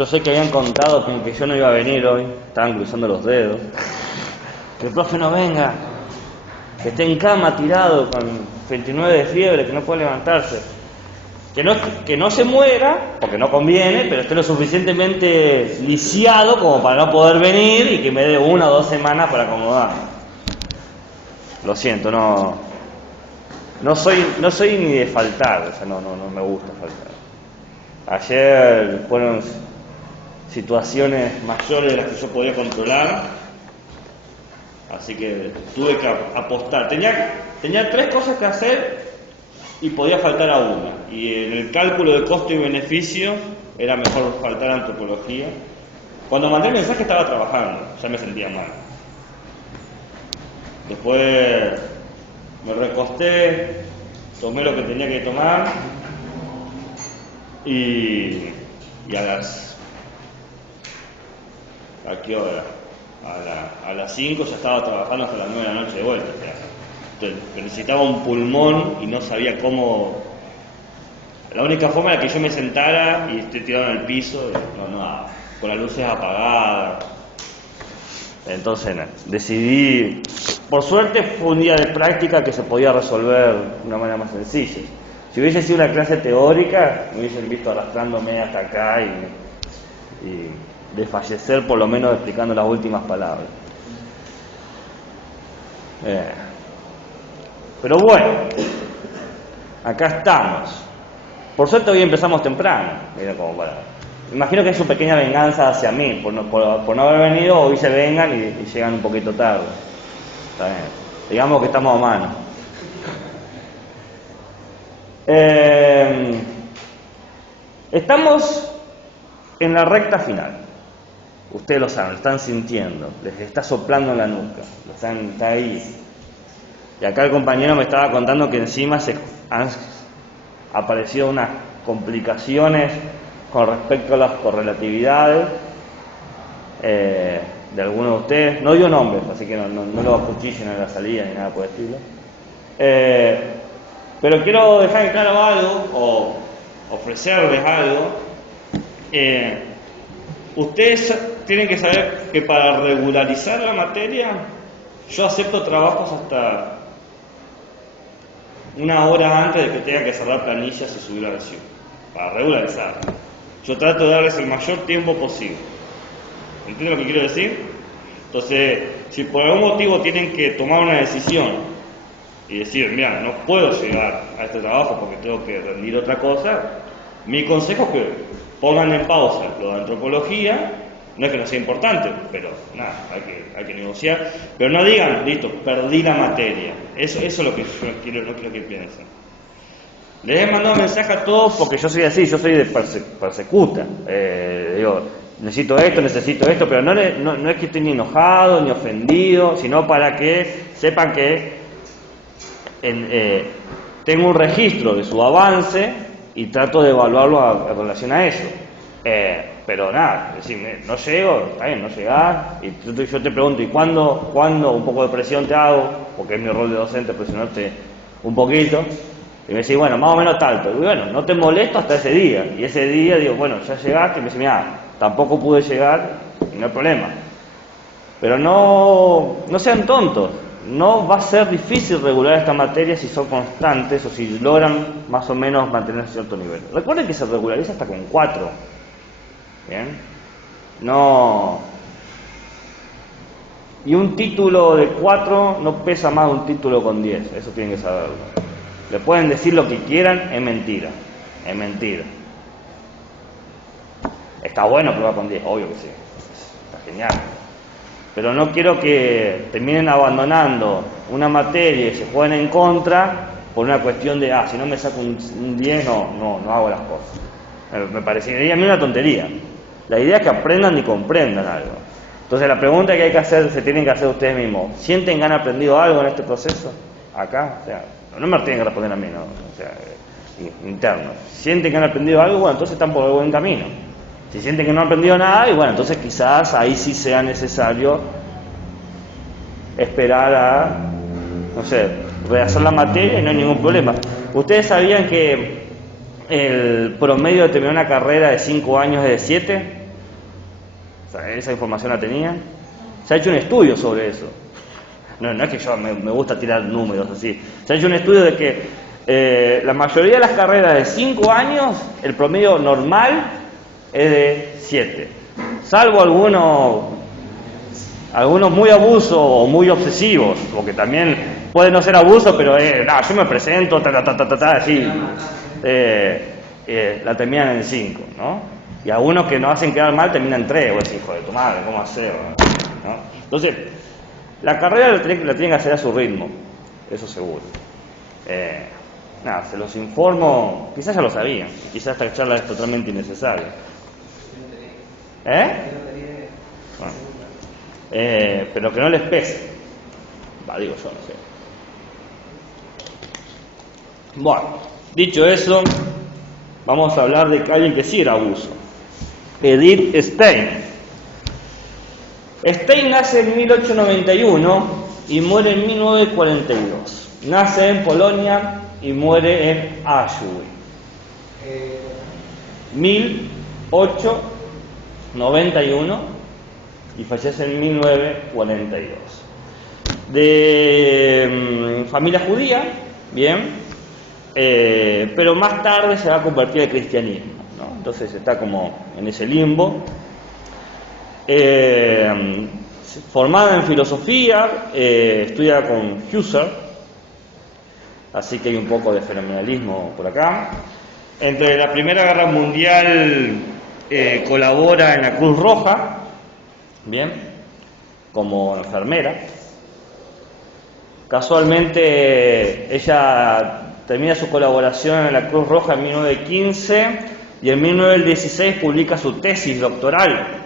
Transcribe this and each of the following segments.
Yo sé que habían contado que yo no iba a venir hoy, estaban cruzando los dedos. Que el profe no venga, que esté en cama tirado con 29 de fiebre, que no puede levantarse. Que no se muera, porque no conviene, pero esté lo suficientemente lisiado como para no poder venir y que me dé 1 o 2 semanas para acomodar. Lo siento, no soy ni de faltar, o sea, no me gusta faltar. Ayer fueron situaciones mayores de las que yo podía controlar, así que tuve que apostar. Tenía 3 cosas que hacer y podía faltar a una, y en el cálculo de costo y beneficio era mejor faltar a antropología. Cuando mandé el mensaje estaba trabajando, ya me sentía mal. Después me recosté, tomé lo que tenía que tomar y ¿a qué hora? A las 5 ya estaba trabajando hasta las 9 de la noche de vuelta. Entonces, necesitaba un pulmón y no sabía cómo. La única forma era que yo me sentara y esté tirado en el piso, con las luces apagadas. Entonces decidí, por suerte fue un día de práctica que se podía resolver de una manera más sencilla. Si hubiese sido una clase teórica, me hubiesen visto arrastrándome hasta acá y desfallecer por lo menos explicando las últimas palabras. Pero bueno, acá estamos. Por suerte hoy empezamos temprano. Imagino que es su pequeña venganza hacia mí por no haber venido. Hoy se vengan y llegan un poquito tarde. Está bien. Digamos que estamos a mano. Estamos en la recta final. Ustedes lo saben, lo están sintiendo, les está soplando en la nuca, está ahí. Y acá el compañero me estaba contando que encima han aparecido unas complicaciones con respecto a las correlatividades de algunos de ustedes. No dio nombres, así que no lo acuchillen en la salida ni nada por el estilo. Pero quiero dejar en claro algo, o ofrecerles algo. Ustedes tienen que saber que para regularizar la materia, yo acepto trabajos hasta 1 hora antes de que tenga que cerrar planillas y subir archivo, para regularizar. Yo trato de darles el mayor tiempo posible. ¿Entienden lo que quiero decir? Entonces, si por algún motivo tienen que tomar una decisión y decir, mira, no puedo llegar a este trabajo porque tengo que rendir otra cosa, mi consejo es que pongan en pausa lo de antropología. No es que no sea importante, pero nada, hay que negociar. Pero no digan, listo, perdí la materia. Eso es lo que yo no quiero que piensen. Les he mandado un mensaje a todos porque yo soy así, yo soy de persecuta. Digo, necesito esto, pero no es que esté ni enojado ni ofendido, sino para que sepan que tengo un registro de su avance y trato de evaluarlo en relación a eso. Pero nada, decirme, no llego, está bien, no llegás, y yo te pregunto, ¿y cuándo un poco de presión te hago? Porque es mi rol de docente presionarte un poquito, y me decís, bueno, más o menos tal, pero bueno, no te molesto hasta ese día, y ese día digo, bueno, ya llegaste, y me dice, mira, tampoco pude llegar, y no hay problema. Pero no sean tontos, no va a ser difícil regular esta materia si son constantes, o si logran más o menos mantener cierto nivel. Recuerden que se regulariza hasta con 4. ¿Bien? No. Y un título de 4 no pesa más de un título con 10, eso tienen que saberlo. Le pueden decir lo que quieran, es mentira. Es mentira. Está bueno probar con 10, obvio que sí. Está genial. Pero no quiero que terminen abandonando una materia y se jueguen en contra por una cuestión de, si no me saco un 10 no hago las cosas. Me parecería a mí una tontería. La idea es que aprendan y comprendan algo. Entonces la pregunta que hay que hacer, se tienen que hacer ustedes mismos, ¿sienten que han aprendido algo en este proceso? Acá, o sea, no me tienen que responder a mí, ¿no? O sea, interno. ¿Sienten que han aprendido algo? Bueno, entonces están por el buen camino. Si sienten que no han aprendido nada, y bueno, entonces quizás ahí sí sea necesario esperar a, no sé, rehacer la materia y no hay ningún problema. ¿Ustedes sabían que el promedio de terminar una carrera de 5 años es de 7? O sea, esa información la tenían. Se ha hecho un estudio sobre eso. No es que yo me gusta tirar números así. Se ha hecho un estudio de que la mayoría de las carreras de 5 años, el promedio normal es de 7. Salvo algunos muy abusos o muy obsesivos, porque también puede no ser abuso, pero yo me presento, así, la terminan en 5, ¿no? Y algunos que nos hacen quedar mal terminan en 3, vos decís, hijo de tu madre, ¿cómo hacer? ¿No? Entonces, la carrera la tienen que hacer a su ritmo, eso seguro. Se los informo, quizás ya lo sabían, quizás esta charla es totalmente innecesaria. Bueno. Pero que no les pese. Digo yo, no sé. Bueno, dicho eso, vamos a hablar de alguien que sí era abuso. Edith Stein. Stein nace en 1891 y muere en 1942. Nace en Polonia y muere en Auschwitz. 1891 y fallece en 1942. De familia judía, bien, pero más tarde se va a convertir al cristianismo, ¿no? Entonces está como en ese limbo. Formada en filosofía, estudia con Husserl, así que hay un poco de fenomenalismo por acá. Entre la Primera Guerra Mundial colabora en la Cruz Roja, bien, como enfermera. Casualmente ella termina su colaboración en la Cruz Roja en 1915 y en 1916 publica su tesis doctoral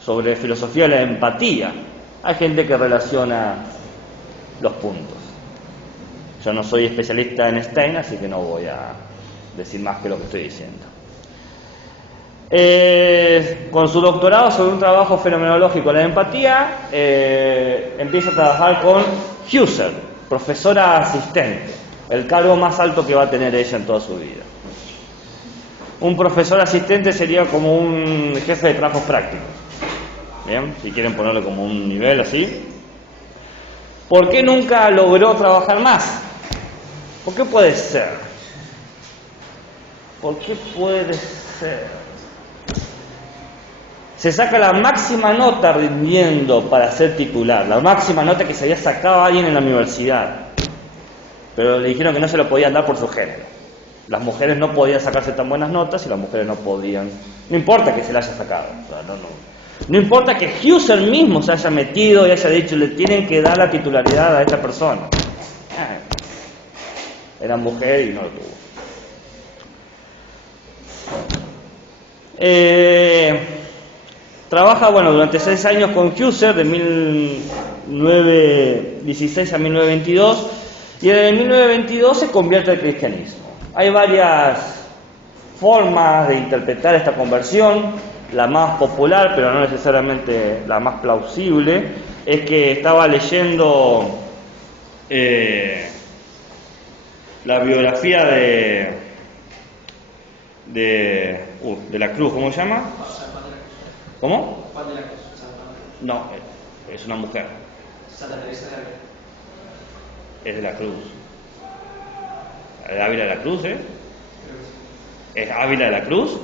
sobre filosofía de la empatía. Hay gente que relaciona los puntos. Yo no soy especialista en Stein, así que no voy a decir más que lo que estoy diciendo. Con su doctorado sobre un trabajo fenomenológico de la empatía, empieza a trabajar con Husserl, profesora asistente, el cargo más alto que va a tener ella en toda su vida. Un profesor asistente sería como un jefe de trabajos prácticos. Bien, si quieren ponerle como un nivel así. ¿Por qué nunca logró trabajar más? ¿Por qué puede ser? ¿Por qué puede ser? Se saca la máxima nota rindiendo para ser titular, la máxima nota que se había sacado alguien en la universidad, pero le dijeron que no se lo podían dar por su género. Las mujeres no podían sacarse tan buenas notas y las mujeres no podían, no importa que se la haya sacado, o sea, no importa que Husserl mismo se haya metido y haya dicho le tienen que dar la titularidad a esta persona. Era mujer y no lo tuvo. Trabaja durante 6 años con Husserl, de 1916 a 1922, y en el 1922 se convierte al cristianismo. Hay varias formas de interpretar esta conversión. La más popular, pero no necesariamente la más plausible, es que estaba leyendo la biografía de la Cruz, ¿cómo se llama? ¿Cómo? Juan de la Cruz. No, es una mujer. Santa Teresa de Ávila. Es de la Cruz. ¿Es Ávila de la Cruz, ¿Es Ávila de la Cruz?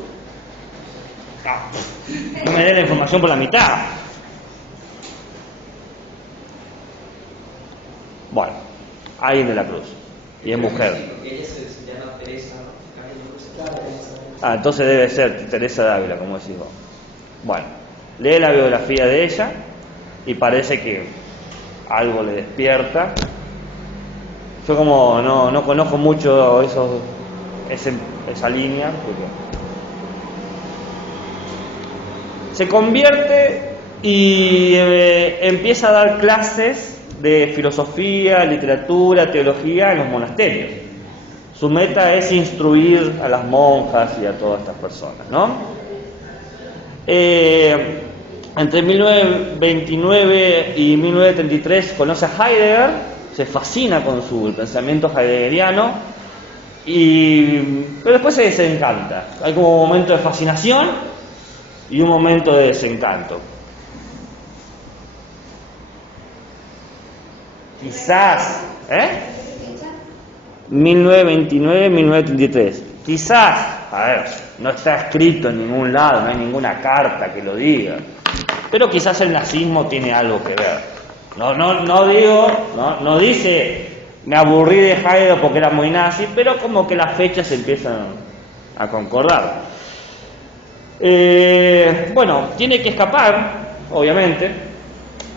No me dé la información por la mitad. Bueno, alguien de la Cruz. Y es mujer. Ella se llama Teresa. Entonces debe ser Teresa de Ávila, como decís vos. Bueno, lee la biografía de ella y parece que algo le despierta. Yo como no conozco mucho esa línea, porque se convierte y empieza a dar clases de filosofía, literatura, teología en los monasterios. Su meta es instruir a las monjas y a todas estas personas, ¿no? Entre 1929 y 1933 conoce a Heidegger, se fascina con el pensamiento heideggeriano, pero después se desencanta. Hay como un momento de fascinación y un momento de desencanto. Quizás, 1929-1933. Quizás, a ver, no está escrito en ningún lado, no hay ninguna carta que lo diga, pero quizás el nazismo tiene algo que ver. No dice me aburrí de Heidegger porque era muy nazi, pero como que las fechas empiezan a concordar. Bueno, tiene que escapar, obviamente,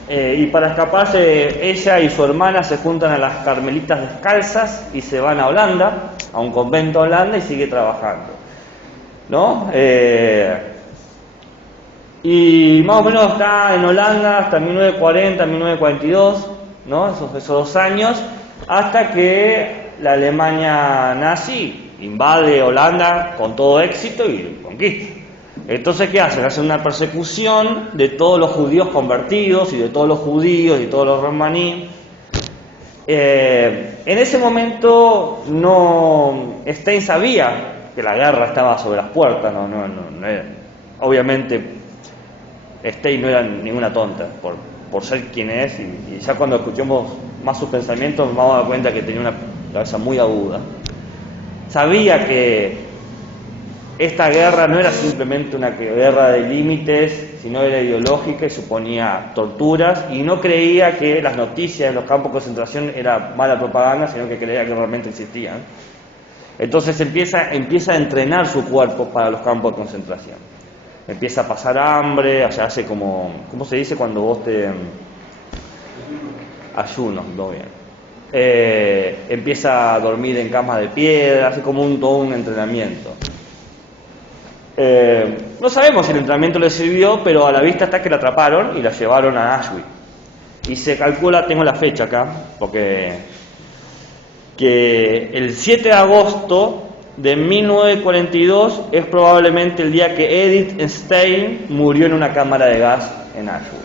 y para escaparse ella y su hermana se juntan a las Carmelitas Descalzas y se van a Holanda, a un convento a Holanda, y sigue trabajando, ¿no? Y más o menos está en Holanda hasta 1940, 1942, ¿no? Esos 2 años, hasta que la Alemania nazi invade Holanda con todo éxito y conquista. Entonces, ¿qué hacen? Hacen una persecución de todos los judíos convertidos y de todos los judíos y todos los romaníes. En ese momento Stein sabía que la guerra estaba sobre las puertas, no era, obviamente Stein no era ninguna tonta por ser quien es, y ya cuando escuchemos más sus pensamientos nos vamos a dar cuenta que tenía una cabeza muy aguda. Sabía que esta guerra no era simplemente una guerra de límites, sino era ideológica y suponía torturas, y no creía que las noticias de los campos de concentración era mala propaganda, sino que creía que realmente existían. Entonces empieza a entrenar su cuerpo para los campos de concentración. Empieza a pasar hambre, o sea, hace como, ¿cómo se dice cuando vos te ayuno? No, bien. Empieza a dormir en camas de piedra, hace como todo un entrenamiento. No sabemos si el entrenamiento le sirvió, pero a la vista está que la atraparon y la llevaron a Auschwitz. Y se calcula, tengo la fecha acá, porque que el 7 de agosto de 1942 es probablemente el día que Edith Stein murió en una cámara de gas en Auschwitz.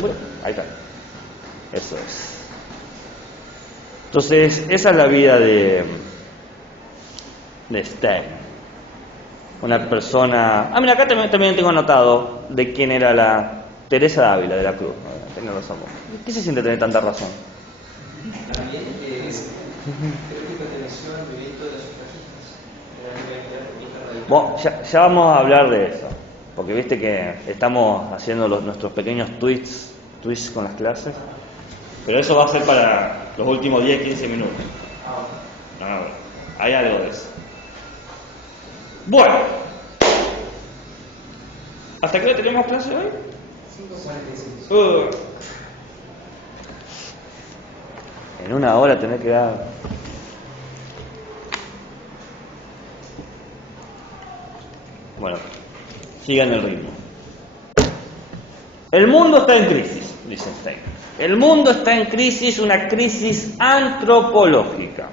Bueno, ahí está. Eso es. Entonces, esa es la vida de Stein. Una persona... mira, acá también tengo anotado de quién era la Teresa Dávila de la Cruz. Tenés razón. ¿Qué se siente tener tanta razón? También creo que perteneció al movimiento de las sufragistas. Bueno, ya vamos a hablar de eso, porque viste que estamos haciendo nuestros pequeños tweets con las clases, pero eso va a ser para los últimos 10-15 minutos. No, hay algo de eso. Bueno, ¿hasta qué hora tenemos clase hoy? 5:45. En una hora tenés que dar. Bueno, sigan el ritmo. El mundo está en crisis, dice Stein. El mundo está en crisis, una crisis antropológica.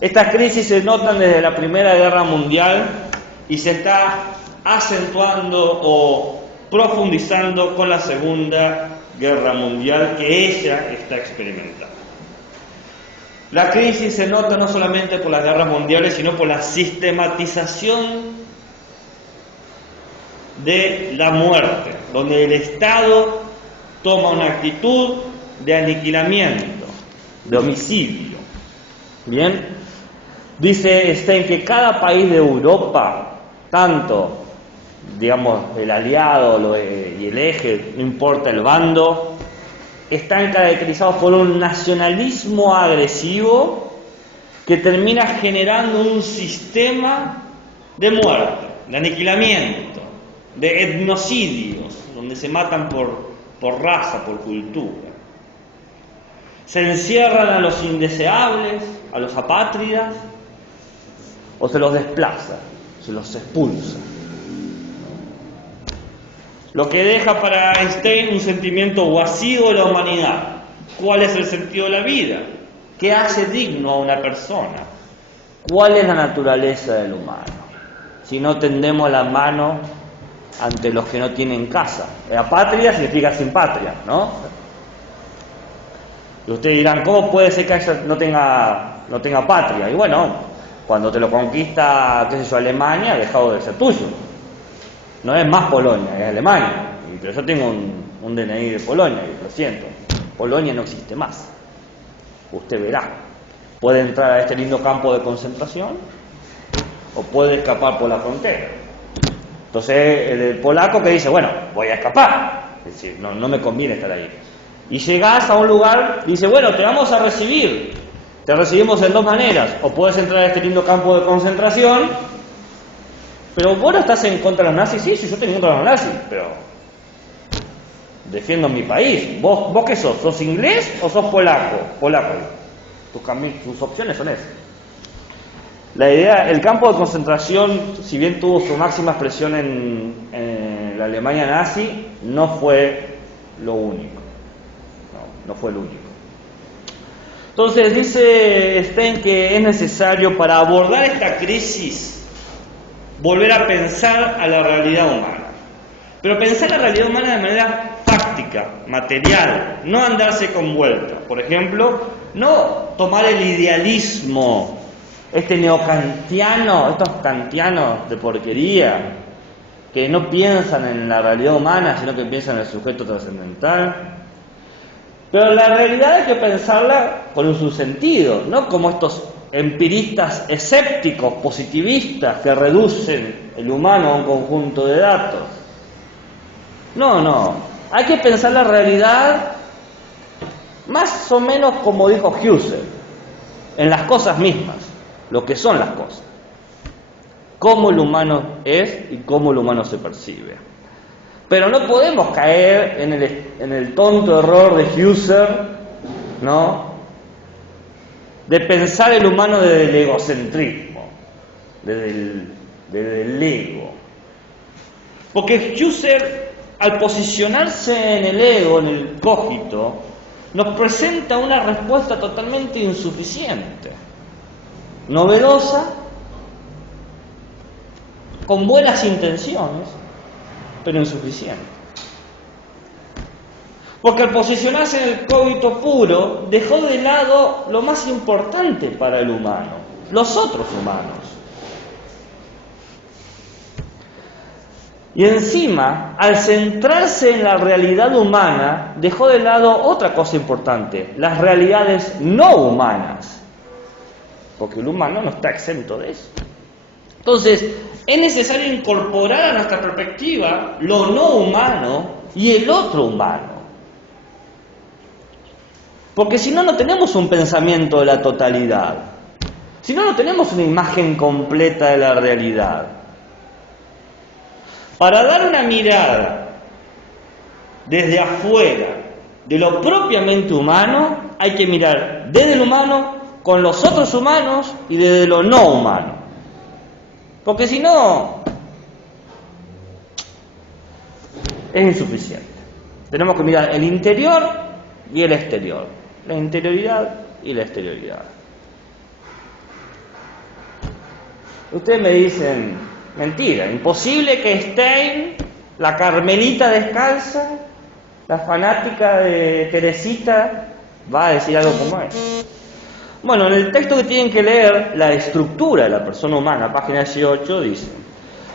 Estas crisis se notan desde la Primera Guerra Mundial y se está acentuando o profundizando con la Segunda Guerra Mundial que ella está experimentando. La crisis se nota no solamente por las guerras mundiales, sino por la sistematización de la muerte, donde el Estado toma una actitud de aniquilamiento, de homicidio. Bien, dice Stein que cada país de Europa, tanto, digamos, el aliado y el eje, no importa el bando, están caracterizados por un nacionalismo agresivo que termina generando un sistema de muerte, de aniquilamiento, de etnocidios, donde se matan por raza, por cultura. Se encierran a los indeseables, a los apátridas, o se los desplaza, se los expulsa. Lo que deja para Einstein un sentimiento vacío de la humanidad. ¿Cuál es el sentido de la vida? ¿Qué hace digno a una persona? ¿Cuál es la naturaleza del humano? Si no tendemos la mano ante los que no tienen casa. Apátria significa sin patria, ¿no? Y ustedes dirán, ¿cómo puede ser que ella no tenga patria? Y bueno, Cuando te lo conquista, qué sé yo, Alemania, ha dejado de ser tuyo. No es más Polonia, es Alemania. Pero yo tengo un DNI de Polonia, y lo siento. Polonia no existe más. Usted verá. Puede entrar a este lindo campo de concentración o puede escapar por la frontera. Entonces el polaco que dice, bueno, voy a escapar. Es decir, no me conviene estar ahí. Y llegás a un lugar y dice, bueno, te vamos a recibir. Te recibimos en dos maneras. O puedes entrar a este lindo campo de concentración, pero vos no estás en contra de los nazis. Sí, yo estoy en contra de los nazis, pero defiendo mi país. ¿Vos qué sos? ¿Sos inglés o sos polaco? Polaco. Tus opciones son esas. La idea, el campo de concentración, si bien tuvo su máxima expresión en la Alemania nazi, no fue lo único. No fue lo único. Entonces dice Stein que es necesario para abordar esta crisis volver a pensar a la realidad humana. Pero pensar la realidad humana de manera práctica, material, no andarse con vueltas. Por ejemplo, no tomar el idealismo, este neocantiano, estos kantianos de porquería, que no piensan en la realidad humana, sino que piensan en el sujeto trascendental. Pero la realidad hay que pensarla con su sentido, no como estos empiristas escépticos, positivistas, que reducen el humano a un conjunto de datos. No, hay que pensar la realidad más o menos como dijo Husserl, en las cosas mismas, lo que son las cosas, cómo el humano es y cómo el humano se percibe. Pero no podemos caer en el tonto error de Husserl, ¿no?, de pensar el humano desde el egocentrismo, desde el ego. Porque Husserl, al posicionarse en el ego, en el cogito, nos presenta una respuesta totalmente insuficiente, novedosa, con buenas intenciones, pero insuficiente. Porque al posicionarse en el cogito puro, dejó de lado lo más importante para el humano, los otros humanos. Y encima, al centrarse en la realidad humana, dejó de lado otra cosa importante, las realidades no humanas. Porque el humano no está exento de eso. Entonces, es necesario incorporar a nuestra perspectiva lo no humano y el otro humano. Porque si no, no tenemos un pensamiento de la totalidad. Si no, no tenemos una imagen completa de la realidad. Para dar una mirada desde afuera de lo propiamente humano, hay que mirar desde el humano con los otros humanos y desde lo no humano. Porque si no, es insuficiente. Tenemos que mirar el interior y el exterior, la interioridad y la exterioridad. Ustedes me dicen, mentira, imposible que Stein, la carmelita descalza, la fanática de Teresita, va a decir algo como eso. Bueno, en el texto que tienen que leer, la estructura de la persona humana, página 18, dice: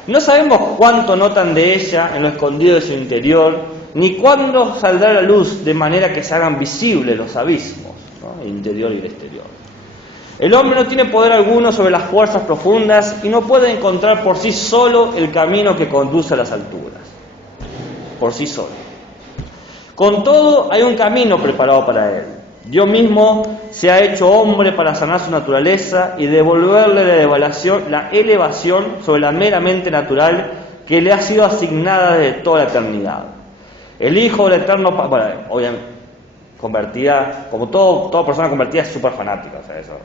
no sabemos cuánto notan de ella en lo escondido de su interior, ni cuándo saldrá a la luz de manera que se hagan visibles los abismos, ¿no?, el interior y el exterior. El hombre no tiene poder alguno sobre las fuerzas profundas y no puede encontrar por sí solo el camino que conduce a las alturas. Por sí solo. Con todo, hay un camino preparado para él. Dios mismo se ha hecho hombre para sanar su naturaleza y devolverle la elevación sobre la meramente natural que le ha sido asignada desde toda la eternidad. El Hijo del Eterno, bueno, obviamente, convertida, como toda persona convertida es súper fanática, o sea, eso.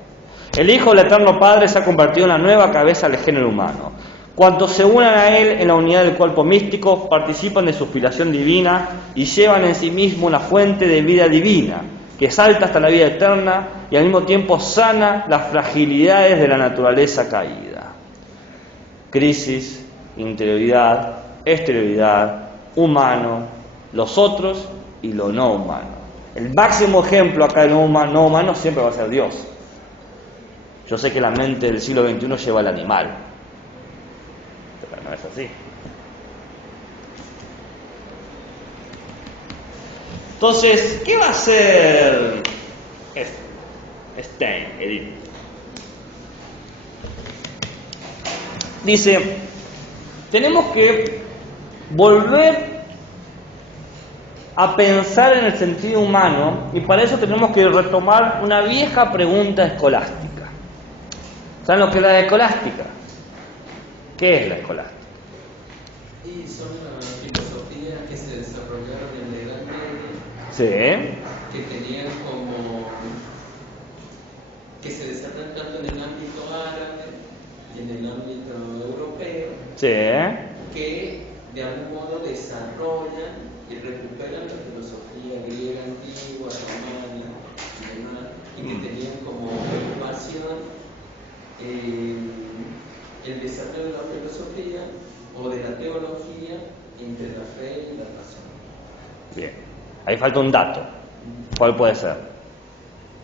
El Hijo del Eterno Padre se ha convertido en la nueva cabeza del género humano. Cuantos se unan a Él en la unidad del cuerpo místico, participan de su filiación divina y llevan en sí mismo una fuente de vida divina, que salta hasta la vida eterna y al mismo tiempo sana las fragilidades de la naturaleza caída. Crisis, interioridad, exterioridad, humano, los otros y lo no humano. El máximo ejemplo acá de lo no humano siempre va a ser Dios. Yo sé que la mente del siglo XXI lleva al animal, pero no es así. Entonces, ¿qué va a hacer Stein, Edith? Dice, tenemos que volver a pensar en el sentido humano, y para eso tenemos que retomar una vieja pregunta escolástica. ¿Saben lo que es la escolástica? ¿Qué es la escolástica? Y son las filosofías que se desarrollaron en la Edad Media, Sí, que tenían como, que se desarrollan tanto en el ámbito árabe y en el ámbito europeo, sí, que de algún modo desarrollan y recuperan la filosofía griega antigua, romana y demás, y que tenían como preocupación el desarrollo de la filosofía o de la teología entre la fe y la razón. bien. Ahí falta un dato. ¿Cuál puede ser?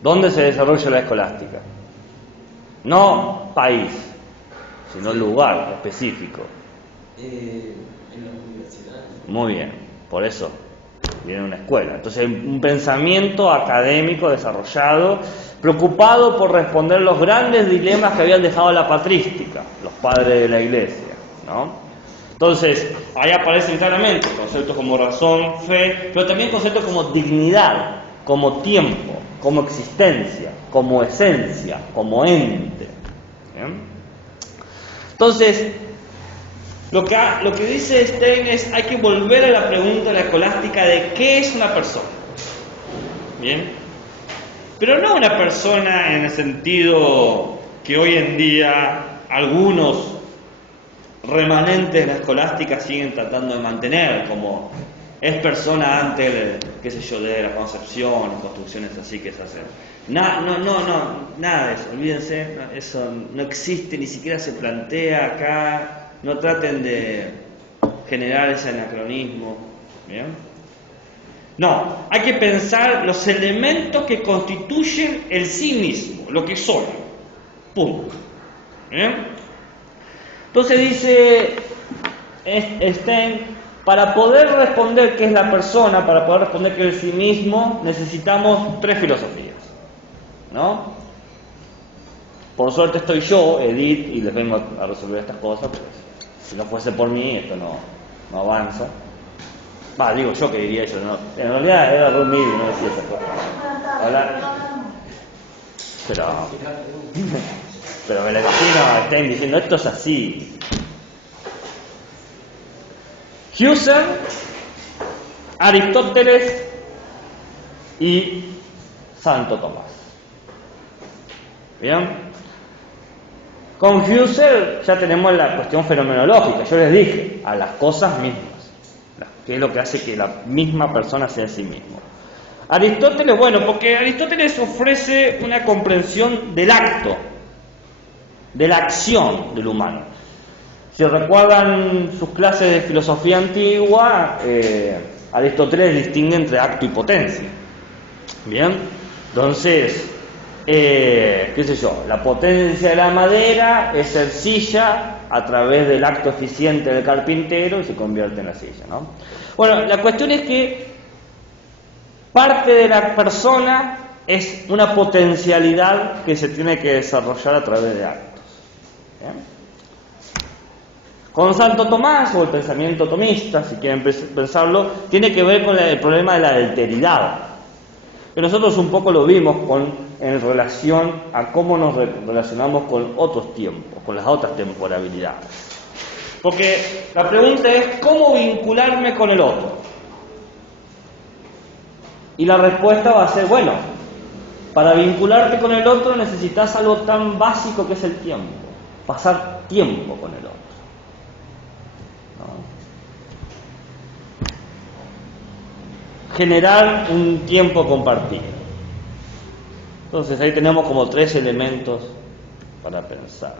¿Dónde se desarrolla la escolástica? No país, sino lugar específico. En la universidad. Muy bien, por eso viene una escuela. Entonces, un pensamiento académico desarrollado, preocupado por responder los grandes dilemas que habían dejado la patrística, los padres de la iglesia, ¿no? Entonces, ahí aparecen claramente conceptos como razón, fe, pero también conceptos como dignidad, como tiempo, como existencia, como esencia, como ente. ¿Bien? Entonces, lo que dice Stein es, hay que volver a la pregunta de la escolástica de qué es una persona. ¿Bien? Pero no una persona en el sentido que hoy en día algunos remanentes de la escolástica siguen tratando de mantener, como es persona antes de, qué sé yo, de la concepción, construcciones así que se hacen. Nada de eso, olvídense, eso no existe, ni siquiera se plantea acá, no traten de generar ese anacronismo, ¿bien? No, hay que pensar los elementos que constituyen el sí mismo, lo que soy, punto, ¿bien? Entonces dice Stein, para poder responder qué es la persona, para poder responder qué es el sí mismo, necesitamos tres filosofías, ¿no? Por suerte estoy yo, Edith, y les vengo a resolver estas cosas, pues si no fuese por mí esto no avanza. Digo yo que diría yo, no. En realidad era Ruth Midi, no decía esas cosas. Pero me la imagino a Stein diciendo, esto es así. Husserl, Aristóteles y Santo Tomás. ¿Bien? Con Husserl ya tenemos la cuestión fenomenológica. Yo les dije, a las cosas mismas, que es lo que hace que la misma persona sea sí mismo. Aristóteles, bueno, porque Aristóteles ofrece una comprensión del acto, de la acción del humano. Si recuerdan sus clases de filosofía antigua, Aristóteles distingue entre acto y potencia. Bien, entonces, qué sé yo, la potencia de la madera es ser silla a través del acto eficiente del carpintero y se convierte en la silla, ¿no? Bueno, la cuestión es que parte de la persona es una potencialidad que se tiene que desarrollar a través de actos. ¿Bien? Con Santo Tomás, o el pensamiento tomista, si quieren pensarlo, tiene que ver con el problema de la alteridad. Que nosotros un poco lo vimos en relación a cómo nos relacionamos con otros tiempos, con las otras temporalidades. Porque la pregunta es, ¿cómo vincularme con el otro? Y la respuesta va a ser, bueno, para vincularte con el otro necesitas algo tan básico que es el tiempo. Pasar tiempo con el otro. ¿No? Generar un tiempo compartido. Entonces ahí tenemos como tres elementos para pensar.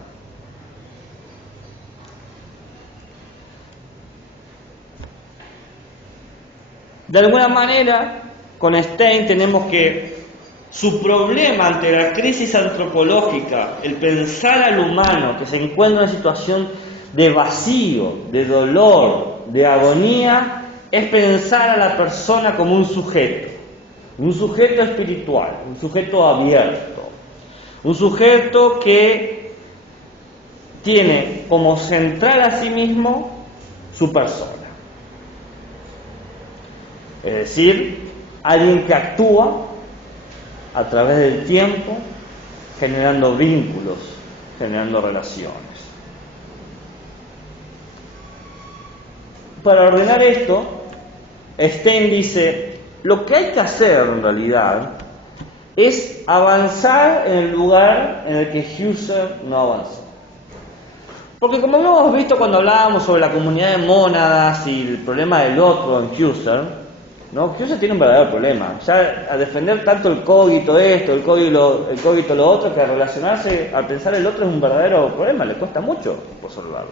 De alguna manera, con Stein tenemos que Su problema ante la crisis antropológica, el pensar al humano que se encuentra en una situación de vacío, de dolor, de agonía, es pensar a la persona como un sujeto espiritual, un sujeto abierto, un sujeto que tiene como central a sí mismo su persona. Es decir, alguien que actúa a través del tiempo, generando vínculos, generando relaciones. Para ordenar esto, Stein dice, lo que hay que hacer en realidad es avanzar en el lugar en el que Husserl no avanzó. Porque como hemos visto cuando hablábamos sobre la comunidad de mónadas y el problema del otro en Husserl, ¿no? Husserl tiene un verdadero problema. Ya a defender tanto el cogito esto, el cogito lo otro, que a relacionarse, a pensar el otro es un verdadero problema, le cuesta mucho resolverlo.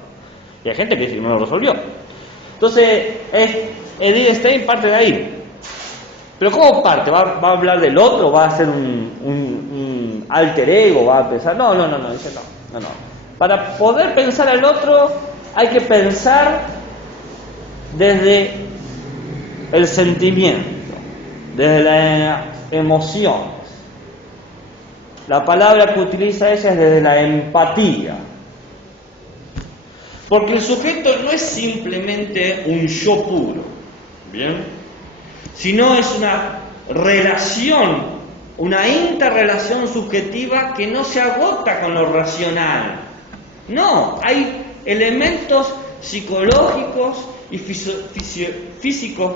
Y hay gente que dice que no lo resolvió. Entonces, Edith Stein parte de ahí. Pero ¿cómo parte? ¿Va a hablar del otro? ¿Va a hacer un alter ego? ¿Va a pensar? No, dice no. Para poder pensar al otro hay que pensar desde el sentimiento, desde las emociones. La palabra que utiliza ella es desde la empatía. Porque el sujeto no es simplemente un yo puro, ¿bien? Sino es una relación, una interrelación subjetiva que no se agota con lo racional. No, hay elementos psicológicos y físicos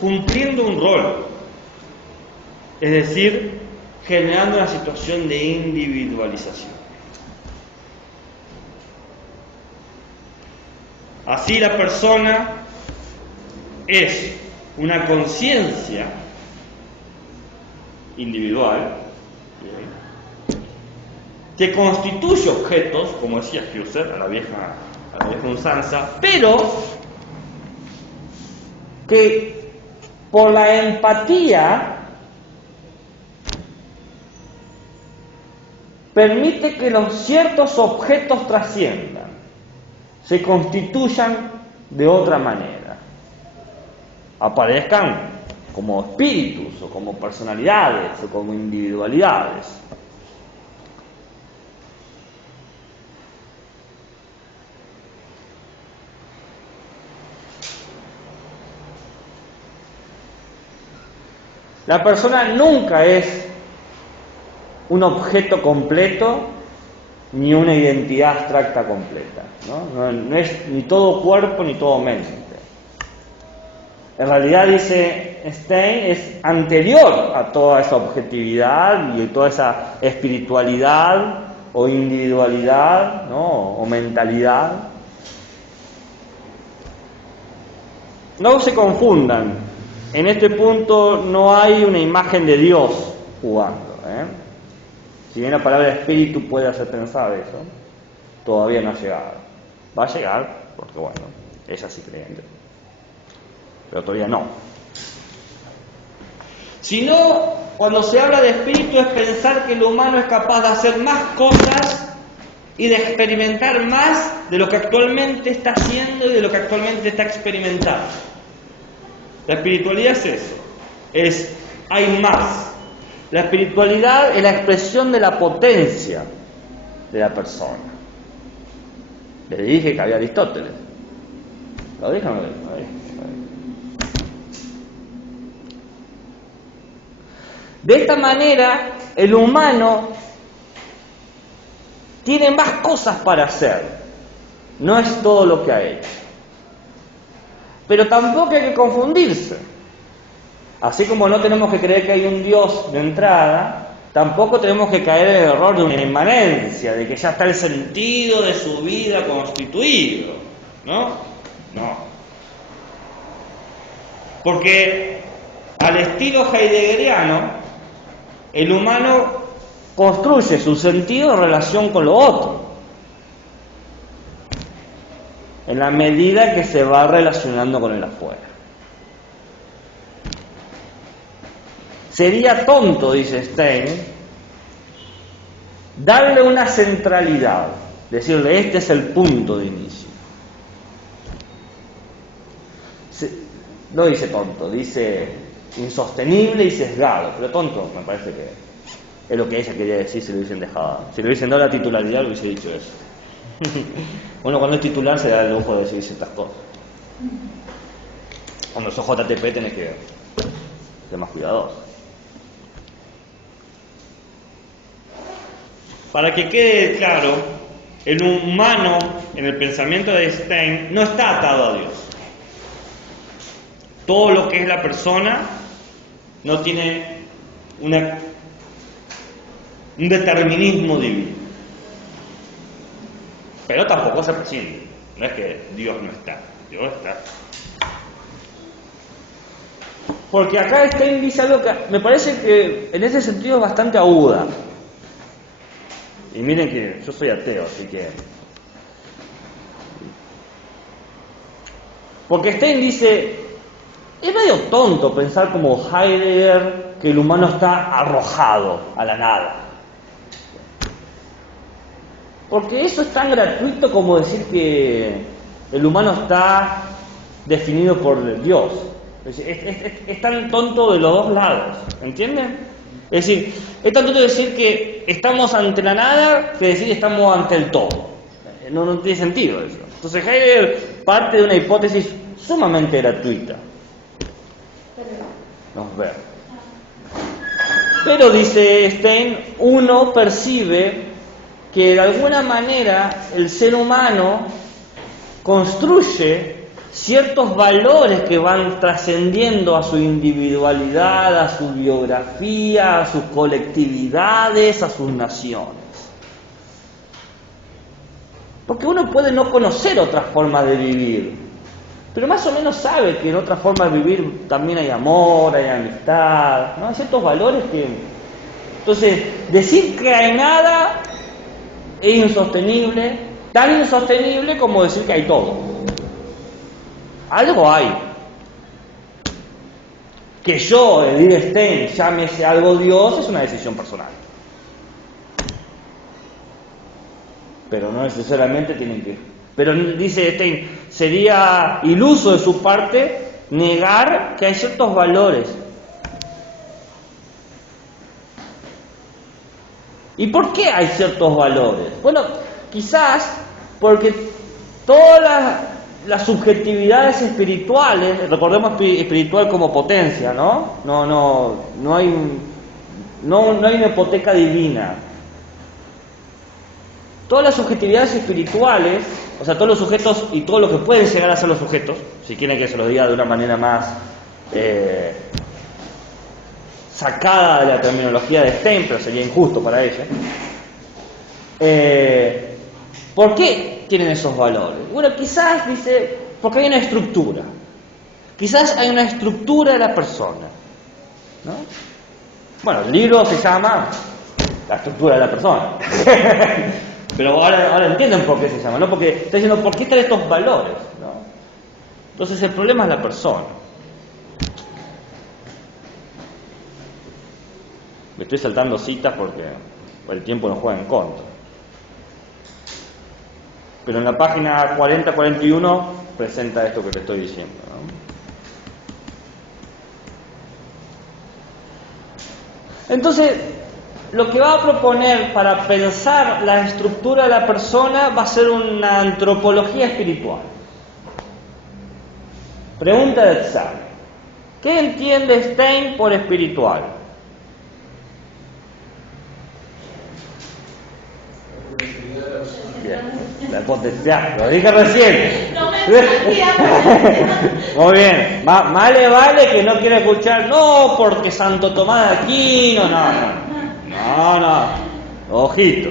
cumpliendo un rol, es decir, generando una situación de individualización. Así la persona es una conciencia individual, ¿bien?, que constituye objetos, como decía Husserl, a la vieja usanza, pero que por la empatía permite que los ciertos objetos trasciendan, se constituyan de otra manera, aparezcan como espíritus o como personalidades o como individualidades. La persona nunca es un objeto completo ni una identidad abstracta completa, ¿no? No es ni todo cuerpo ni todo mente. En realidad, dice Stein, es anterior a toda esa objetividad y toda esa espiritualidad o individualidad, ¿no?, o mentalidad. No se confundan, en este punto no hay una imagen de Dios jugando, ¿eh? Si bien la palabra espíritu puede hacer pensar eso, todavía no ha llegado. Va a llegar, porque bueno, ella sí creyente, pero todavía no. Sino, cuando se habla de espíritu, es pensar que el humano es capaz de hacer más cosas y de experimentar más de lo que actualmente está haciendo y de lo que actualmente está experimentando. La espiritualidad es eso, hay más. La espiritualidad es la expresión de la potencia de la persona. Les dije que había Aristóteles. ¿Lo dije o no lo dije? De esta manera, el humano tiene más cosas para hacer. No es todo lo que ha hecho. Pero tampoco hay que confundirse. Así como no tenemos que creer que hay un Dios de entrada, tampoco tenemos que caer en el error de una inmanencia, de que ya está el sentido de su vida constituido, ¿no? No. Porque al estilo heideggeriano, el humano construye su sentido en relación con lo otro, en la medida que se va relacionando con el afuera. sería tonto, dice Stein, darle una centralidad, decirle este es el punto de inicio. No dice tonto, dice insostenible y sesgado, pero tonto me parece que es lo que ella quería decir si lo hubiesen dejado. Si le hubiesen dado la titularidad, lo hubiese dicho eso. Bueno, cuando es titular se da el lujo de decir ciertas cosas. Cuando sos JTP tenés que ser más cuidadoso. Para que quede claro, el humano en el pensamiento de Stein no está atado a Dios. Todo lo que es la persona no tiene un determinismo divino. Pero tampoco se prescinde. No es que Dios no está. Dios está. Porque acá Stein dice algo que me parece que en ese sentido es bastante aguda. Y miren que yo soy ateo, así que... Porque Stein dice, es medio tonto pensar como Heidegger que el humano está arrojado a la nada. Porque eso es tan gratuito como decir que el humano está definido por Dios. Es tan tonto de los dos lados, ¿entienden? Es decir, es tan tonto decir que estamos ante la nada que decir que estamos ante el todo. No tiene sentido eso. Entonces Heidegger parte de una hipótesis sumamente gratuita. Nos vemos. Pero dice Stein, uno percibe que de alguna manera el ser humano construye ciertos valores que van trascendiendo a su individualidad, a su biografía, a sus colectividades, a sus naciones. Porque uno puede no conocer otra forma de vivir, pero más o menos sabe que en otra forma de vivir también hay amor, hay amistad, ¿no? Hay ciertos valores que... Entonces, decir que hay nada es insostenible, tan insostenible como decir que hay todo. Algo hay. Que yo, Edith Stein, llámese algo Dios, es una decisión personal. Pero no necesariamente tienen que... Pero dice Stein, sería iluso de su parte negar que hay ciertos valores. ¿Y por qué hay ciertos valores? Bueno, quizás porque todas las subjetividades espirituales, recordemos espiritual como potencia, ¿no? No hay una hipoteca divina. Todas las subjetividades espirituales, o sea, todos los sujetos y todo lo que pueden llegar a ser los sujetos, si quieren que se los diga de una manera más sacada de la terminología de Stein, pero sería injusto para ella. ¿Por qué tienen esos valores? Bueno, quizás, dice, porque hay una estructura. Quizás hay una estructura de la persona, ¿no? Bueno, el libro se llama La estructura de la persona. Pero ahora entienden por qué se llama, ¿no? Porque está diciendo, ¿por qué están estos valores? ¿No? Entonces el problema es la persona. Me estoy saltando citas porque el tiempo nos juega en contra. Pero en la página 40-41 presenta esto que te estoy diciendo, ¿no? Entonces, lo que va a proponer para pensar la estructura de la persona va a ser una antropología espiritual. Pregunta de examen. ¿Qué entiende Stein por espiritual? Bien, la potencia, lo dije recién. No me entendía. Muy bien, más le vale que no quiera escuchar, no, porque Santo Tomás de Aquino, no, ojito.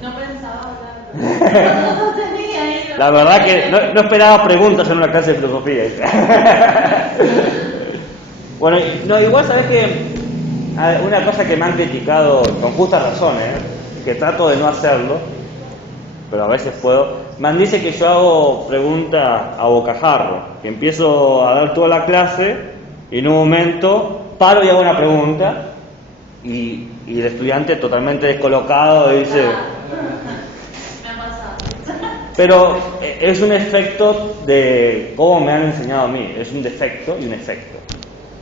No pensaba hablar. No tenía ahí. La verdad que no esperaba preguntas en una clase de filosofía. Bueno, no, igual sabes que una cosa que me han criticado con justas razones, que trato de no hacerlo, pero a veces puedo, me dice que yo hago preguntas a bocajarro, que empiezo a dar toda la clase y en un momento paro y hago una pregunta y el estudiante totalmente descolocado dice... Me ha pasado. Pero es un efecto de cómo me han enseñado a mí, es un defecto y un efecto.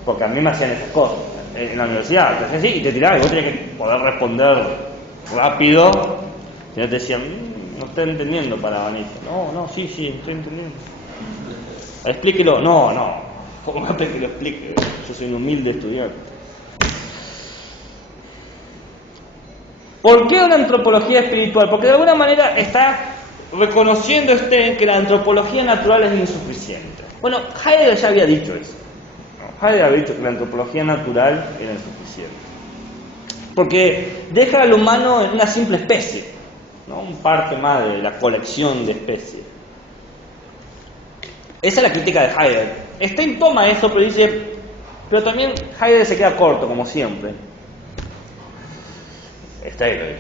Porque a mí me hacían esas cosas. En la universidad, te hacían así y te tiraban y vos tenías que poder responder rápido. Si no te decían, no estoy entendiendo para abanico. No, sí, estoy entendiendo. Explíquelo. No. ¿Cómo me que lo explique? Yo soy un humilde estudiante. ¿Por qué una antropología espiritual? Porque de alguna manera está reconociendo Stein que la antropología natural es insuficiente. Bueno, Heidegger ya había dicho eso. Heidegger había dicho que la antropología natural era insuficiente. Porque deja al humano en una simple especie, ¿no? Un parte más de la colección de especies. Esa es la crítica de Heidegger. Stein toma eso, pero dice, pero también Heidegger se queda corto, como siempre. Stein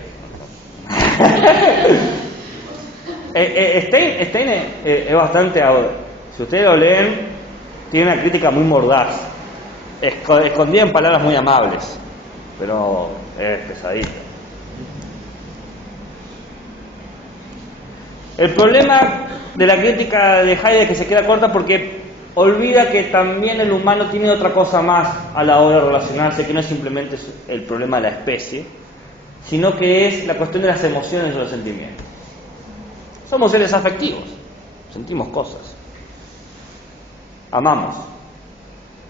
es bastante... Si ustedes lo leen, tiene una crítica muy mordaz, escondida en palabras muy amables, pero es pesadita. El problema de la crítica de Heidegger es que se queda corta porque olvida que también el humano tiene otra cosa más a la hora de relacionarse, que no es simplemente el problema de la especie, sino que es la cuestión de las emociones y los sentimientos. Somos seres afectivos, sentimos cosas, amamos.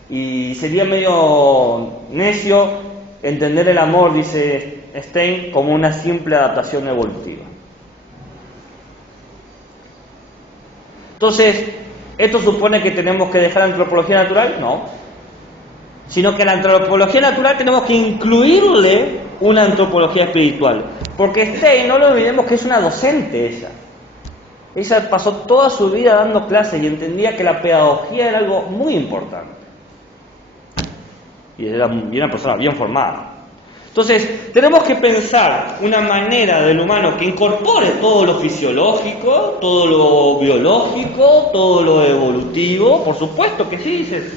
Y sería medio necio entender el amor, dice Stein, como una simple adaptación evolutiva. Entonces, ¿esto supone que tenemos que dejar la antropología natural? No. Sino que a la antropología natural tenemos que incluirle una antropología espiritual. Porque Stein, no lo olvidemos que es una docente ella. Ella pasó toda su vida dando clases y entendía que la pedagogía era algo muy importante. Y era una persona bien formada. Entonces, tenemos que pensar una manera del humano que incorpore todo lo fisiológico, todo lo biológico, todo lo evolutivo. Por supuesto que sí, dices.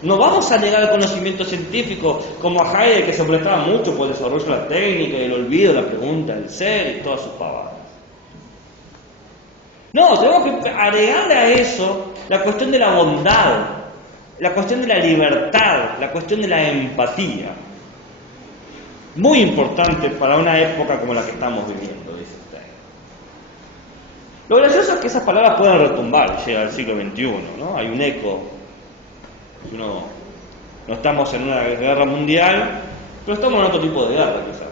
No vamos a negar el conocimiento científico como a Heidegger, que se prestaba mucho por el desarrollo de la técnica y el olvido, la pregunta del ser y todas sus pavadas. No, tenemos que agregarle a eso la cuestión de la bondad, la cuestión de la libertad, la cuestión de la empatía. Muy importante para una época como la que estamos viviendo, dice usted. Lo gracioso es que esas palabras pueden retumbar, llega al siglo XXI, ¿no? Hay un eco. No estamos en una guerra mundial, pero estamos en otro tipo de guerra, quizás.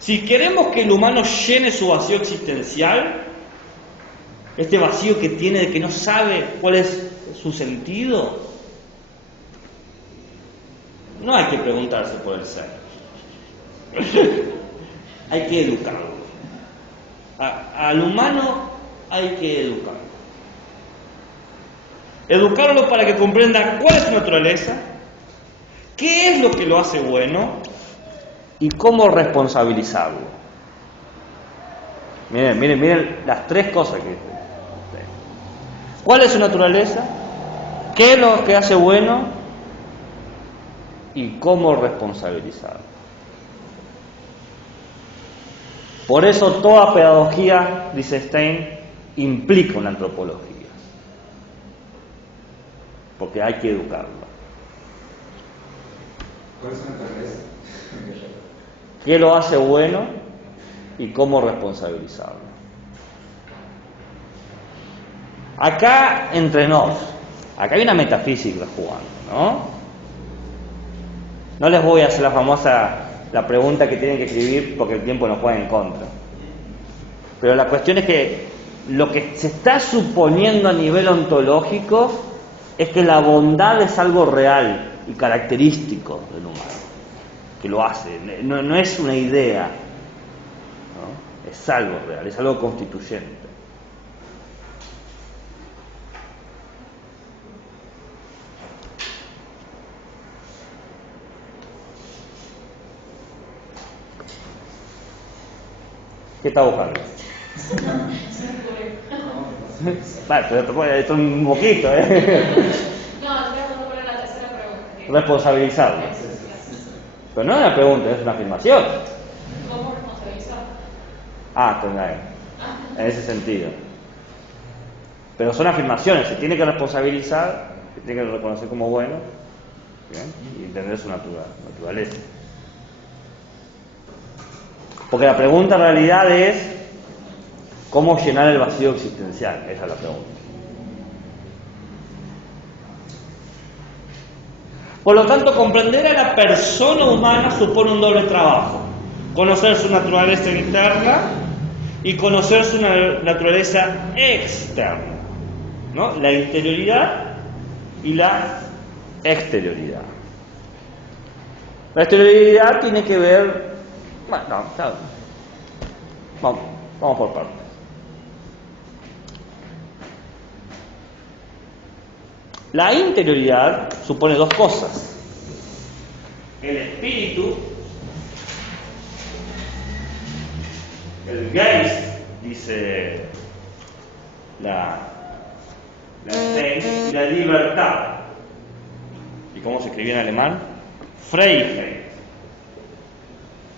Si queremos que el humano llene su vacío existencial, este vacío que tiene de que no sabe cuál es su sentido, no hay que preguntarse por el ser. Hay que educarlo. Al humano hay que educarlo. Educarlo para que comprenda cuál es su naturaleza, qué es lo que lo hace bueno y cómo responsabilizarlo. Miren las tres cosas que dice. ¿Cuál es su naturaleza? ¿Qué es lo que hace bueno? Y cómo responsabilizarlo. Por eso toda pedagogía, dice Stein, implica una antropología. Porque hay que educarlo. ¿Cuál es su naturaleza? ¿Qué lo hace bueno? Y cómo responsabilizarlo. Acá, entre nos, acá hay una metafísica jugando, ¿no? No les voy a hacer la pregunta que tienen que escribir porque el tiempo nos juega en contra. Pero la cuestión es que lo que se está suponiendo a nivel ontológico es que la bondad es algo real y característico del humano, que lo hace, no es una idea, ¿no? Es algo real, es algo constituyente. ¿Qué está buscando? Vale, pero esto es un poquito, No, es que no poner la responsabilizarlo. Pero no es una pregunta, es una afirmación. ¿Cómo responsabilizar? Tendrá en ese sentido. Pero son afirmaciones, se tiene que responsabilizar, se tiene que reconocer como bueno, ¿bien? Y entender su naturaleza. Porque la pregunta en realidad es ¿cómo llenar el vacío existencial? Esa es la pregunta. Por lo tanto, comprender a la persona humana supone un doble trabajo. Conocer su naturaleza interna y conocer su naturaleza externa, ¿no? La interioridad y la exterioridad. La exterioridad tiene que ver... Bueno, vamos por partes. La interioridad supone dos cosas. El espíritu, el Geist, dice la Stein, y la libertad. ¿Y cómo se escribía en alemán? Freiheit.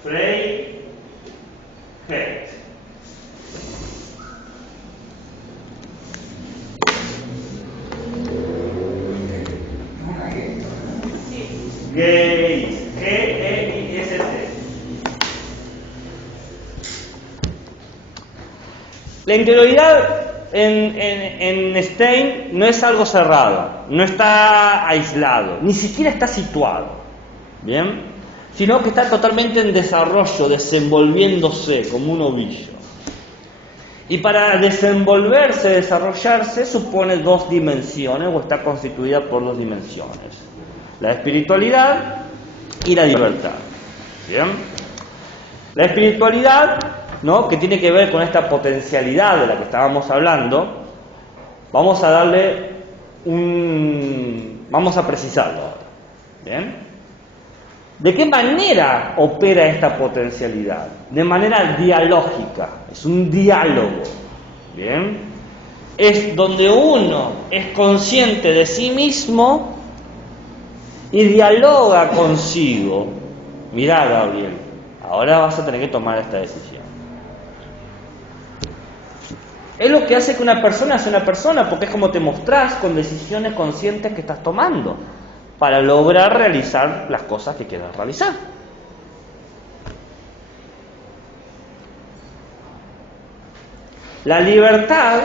Freiheit. Geist, G-E-I-S-T. La interioridad en Stein no es algo cerrado, no está aislado, ni siquiera está situado, ¿bien? Sino que está totalmente en desarrollo, desenvolviéndose como un ovillo. Y para desenvolverse, desarrollarse, supone dos dimensiones o está constituida por dos dimensiones: la espiritualidad y la libertad. ¿Bien? La espiritualidad, ¿no?, que tiene que ver con esta potencialidad de la que estábamos hablando, vamos a precisarlo ahora. ¿Bien? ¿De qué manera opera esta potencialidad? De manera dialógica, es un diálogo. ¿Bien? Es donde uno es consciente de sí mismo y dialoga consigo. Mirá, Gabriel, ahora vas a tener que tomar esta decisión. Es lo que hace que una persona sea una persona, porque es como te mostrás con decisiones conscientes que estás tomando para lograr realizar las cosas que quieras realizar. La libertad,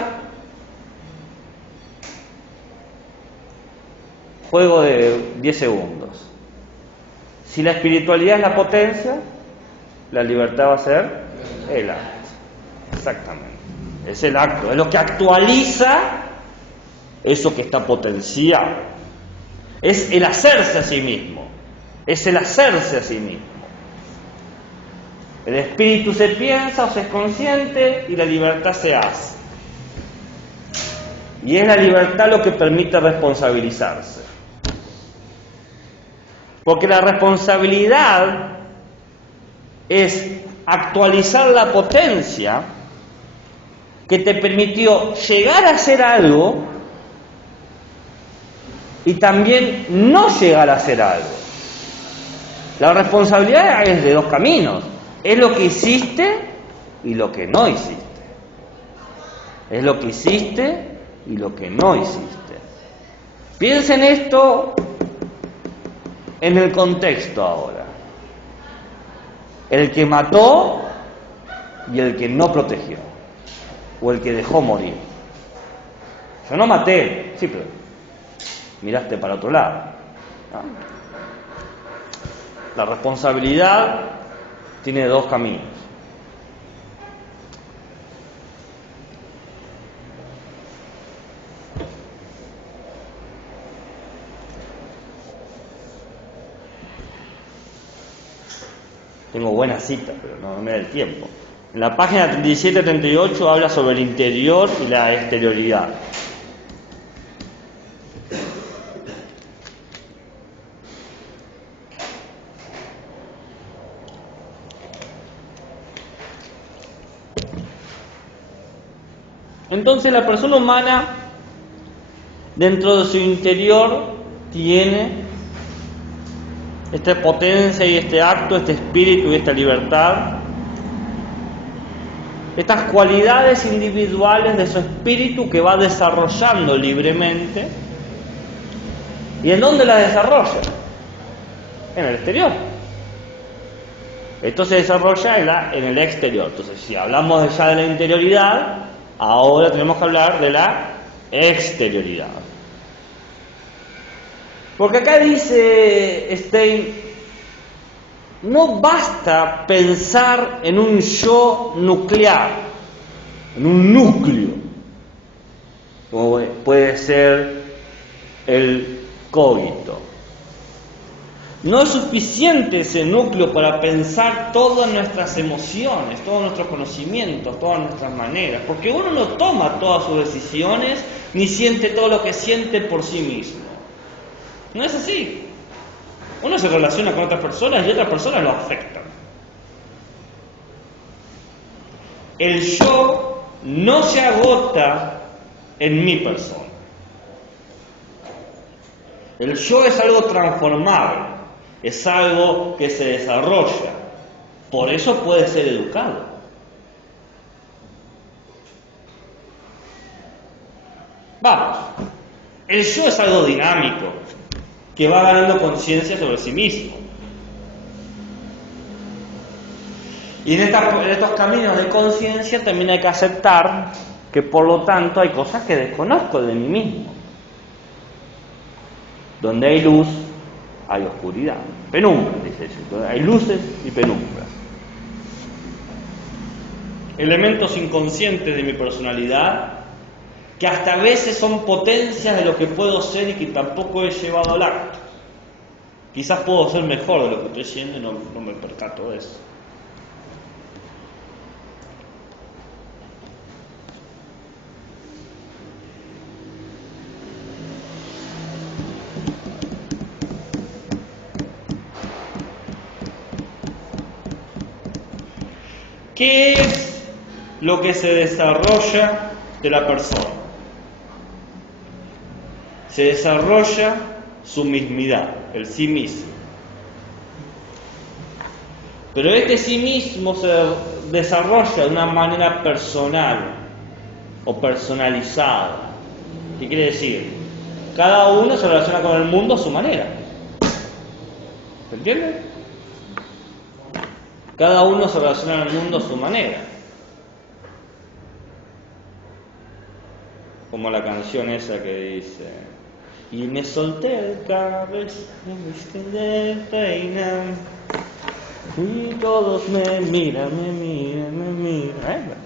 juego de 10 segundos. Si la espiritualidad es la potencia, la libertad va a ser el acto. Exactamente. Es el acto, es lo que actualiza eso que está potenciado. Es el hacerse a sí mismo. Es el hacerse a sí mismo. El espíritu se piensa o se es consciente y la libertad se hace. Y es la libertad lo que permite responsabilizarse. Porque la responsabilidad es actualizar la potencia que te permitió llegar a hacer algo y también no llegar a hacer algo. La responsabilidad es de dos caminos. Es lo que hiciste y lo que no hiciste. Es lo que hiciste y lo que no hiciste. Piensen esto en el contexto ahora. El que mató y el que no protegió. O el que dejó morir. Yo no maté, sí, pero miraste para otro lado, ¿no? La responsabilidad tiene dos caminos. Tengo buenas citas, pero no me da el tiempo. En la página 37-38 habla sobre el interior y la exterioridad. Entonces la persona humana, dentro de su interior, tiene esta potencia y este acto, este espíritu y esta libertad, estas cualidades individuales de su espíritu que va desarrollando libremente. ¿Y en dónde las desarrolla? En el exterior. Esto se desarrolla en el exterior. Entonces, si hablamos ya de la interioridad, ahora tenemos que hablar de la exterioridad. Porque acá dice Stein, no basta pensar en un yo nuclear, en un núcleo, como puede ser el cogito. No es suficiente ese núcleo para pensar todas nuestras emociones, todos nuestros conocimientos, todas nuestras maneras, porque uno no toma todas sus decisiones ni siente todo lo que siente por sí mismo. No es así. Uno se relaciona con otras personas y otras personas lo afectan. El yo no se agota en mi persona. El yo es algo transformable, es algo que se desarrolla. Por eso puede ser educado. Vamos, el yo es algo dinámico, que va ganando conciencia sobre sí mismo. Y en estos caminos de conciencia también hay que aceptar que por lo tanto hay cosas que desconozco de mí mismo. Donde hay luz, hay oscuridad. Penumbra, dice eso. Donde hay luces y penumbras. Elementos inconscientes de mi personalidad que hasta a veces son potencias de lo que puedo ser y que tampoco he llevado al acto. Quizás puedo ser mejor de lo que estoy siendo y no me percato de eso. ¿Qué es lo que se desarrolla de la persona? Se desarrolla su mismidad, el sí mismo. Pero este sí mismo se desarrolla de una manera personal o personalizada. ¿Qué quiere decir? Cada uno se relaciona con el mundo a su manera. ¿Se entiende? Cada uno se relaciona al mundo a su manera. Como la canción esa que dice: y me solté el cabello, me viste de peinar, y todos me miran.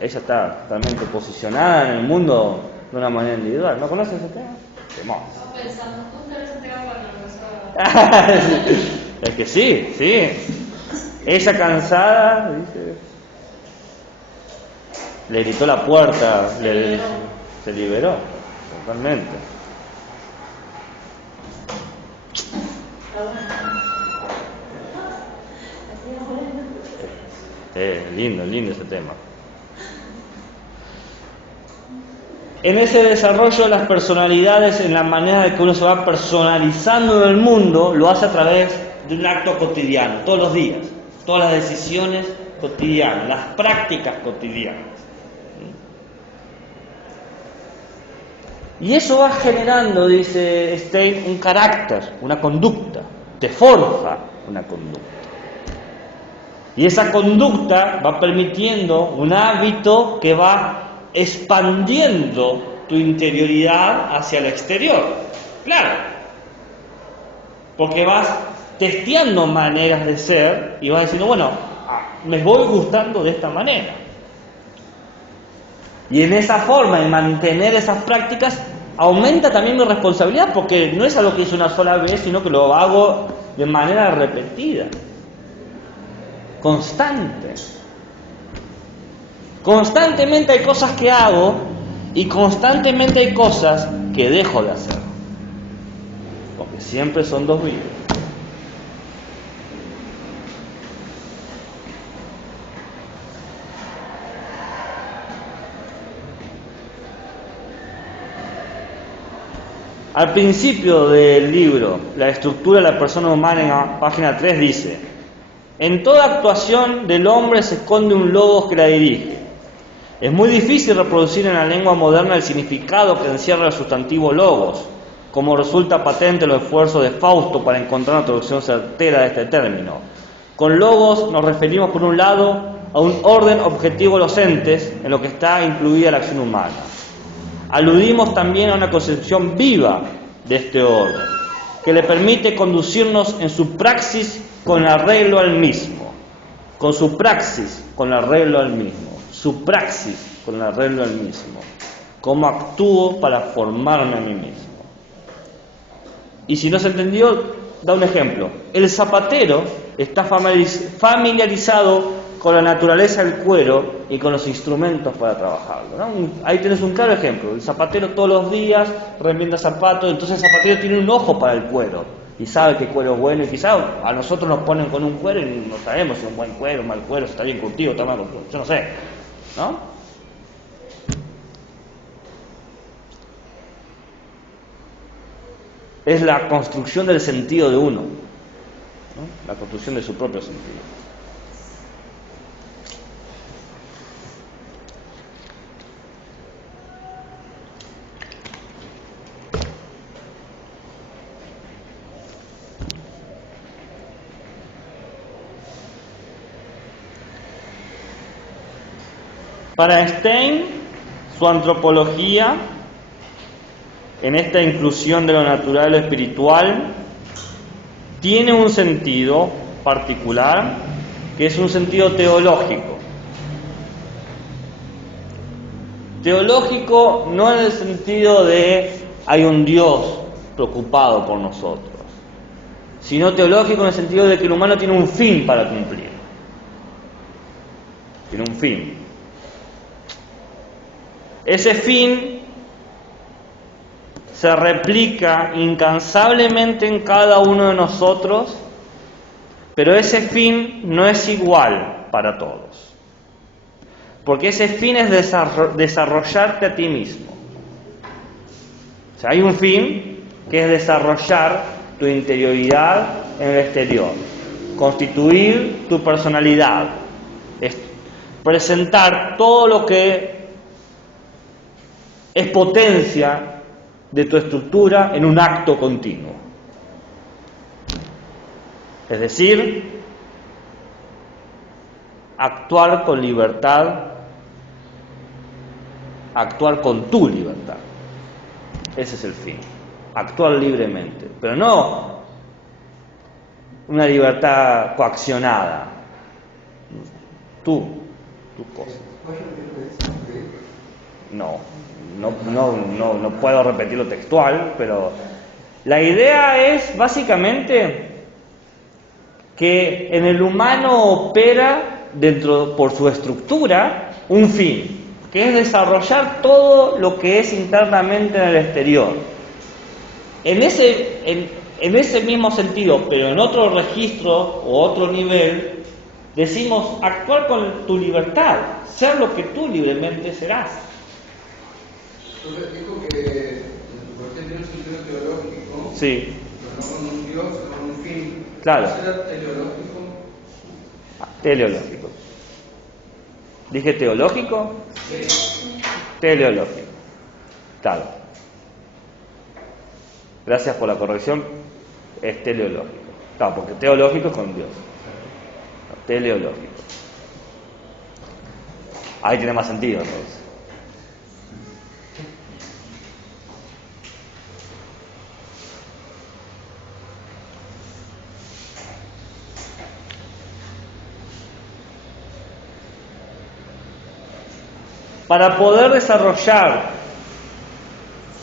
Ella está totalmente posicionada en el mundo de una manera individual. ¿No conoces ese tema? Temor. Estaba pensando, justo en ese tema cuando empezó. Es que sí. Ella cansada, dice, le gritó la puerta, se liberó totalmente. Lindo ese tema. En ese desarrollo de las personalidades, en la manera de que uno se va personalizando en el mundo, lo hace a través de un acto cotidiano, todos los días. Todas las decisiones cotidianas, las prácticas cotidianas. Y eso va generando, dice Stein, un carácter, una conducta, te forja una conducta. Y esa conducta va permitiendo un hábito que va expandiendo tu interioridad hacia el exterior. Claro, porque vas testeando maneras de ser y vas diciendo, bueno, me voy gustando de esta manera. Y en esa forma, en mantener esas prácticas, aumenta también mi responsabilidad, porque no es algo que hice una sola vez, sino que lo hago de manera repetida, constante. Constantemente hay cosas que hago y constantemente hay cosas que dejo de hacer, porque siempre son dos vidas. Al principio del libro, La estructura de la persona humana, en la página 3 dice: en toda actuación del hombre se esconde un logos que la dirige. Es muy difícil reproducir en la lengua moderna el significado que encierra el sustantivo logos, como resulta patente los esfuerzos de Fausto para encontrar una traducción certera de este término. Con logos nos referimos, por un lado, a un orden objetivo de los entes en lo que está incluida la acción humana. Aludimos también a una concepción viva de este orden, que le permite conducirnos en su praxis con arreglo al mismo. Con su praxis con arreglo al mismo. Su praxis con arreglo al mismo. Cómo actúo para formarme a mí mismo. Y si no se entendió, da un ejemplo. El zapatero está familiarizado con la naturaleza del cuero y con los instrumentos para trabajarlo, ¿no? Ahí tienes un claro ejemplo. El zapatero todos los días remienda zapatos, entonces el zapatero tiene un ojo para el cuero y sabe qué cuero es bueno, y quizás a nosotros nos ponen con un cuero y no sabemos si es un buen cuero, un mal cuero, si está bien curtido, está mal curtido, yo no sé, ¿no? Es la construcción del sentido de uno, ¿no? La construcción de su propio sentido. Para Stein, su antropología, en esta inclusión de lo natural y lo espiritual, tiene un sentido particular, que es un sentido teológico. Teológico no en el sentido de hay un Dios preocupado por nosotros, sino teológico en el sentido de que el humano tiene un fin para cumplir. Tiene un fin. Ese fin se replica incansablemente en cada uno de nosotros, pero ese fin no es igual para todos. Porque ese fin es desarrollarte a ti mismo. O sea, hay un fin que es desarrollar tu interioridad en el exterior, constituir tu personalidad, presentar todo lo que es potencia de tu estructura en un acto continuo. Es decir, actuar con libertad, actuar con tu libertad. Ese es el fin. Actuar libremente, pero no una libertad coaccionada. Tu cosa. No puedo repetirlo textual, pero la idea es básicamente que en el humano opera por su estructura un fin, que es desarrollar todo lo que es internamente en el exterior. En ese mismo sentido, pero en otro registro o otro nivel, decimos actuar con tu libertad, ser lo que tú libremente serás. Entonces dijo que porque tiene un sentido teológico, Sí. pero no con un Dios, sino con un fin. Claro. ¿Será teleológico? Teleológico. ¿Dije teológico? Sí. Teleológico. Claro. Gracias por la corrección. Es teleológico. Claro, porque teológico es con Dios. Teleológico. Ahí tiene más sentido, entonces. Para poder desarrollar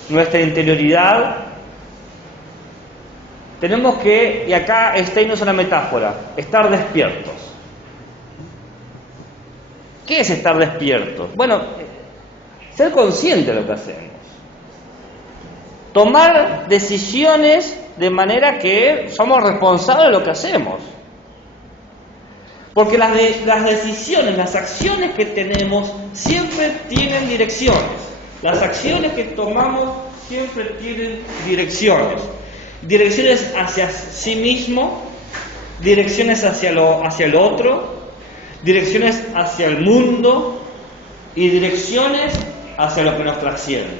nuestra interioridad, tenemos que, y acá Stein usa una metáfora, estar despiertos. ¿Qué es estar despiertos? Bueno, ser consciente de lo que hacemos. Tomar decisiones de manera que somos responsables de lo que hacemos. Porque las decisiones, las acciones que tenemos siempre tienen direcciones. Las acciones que tomamos siempre tienen direcciones. Direcciones hacia sí mismo, direcciones hacia el otro, direcciones hacia el mundo y direcciones hacia lo que nos trasciende.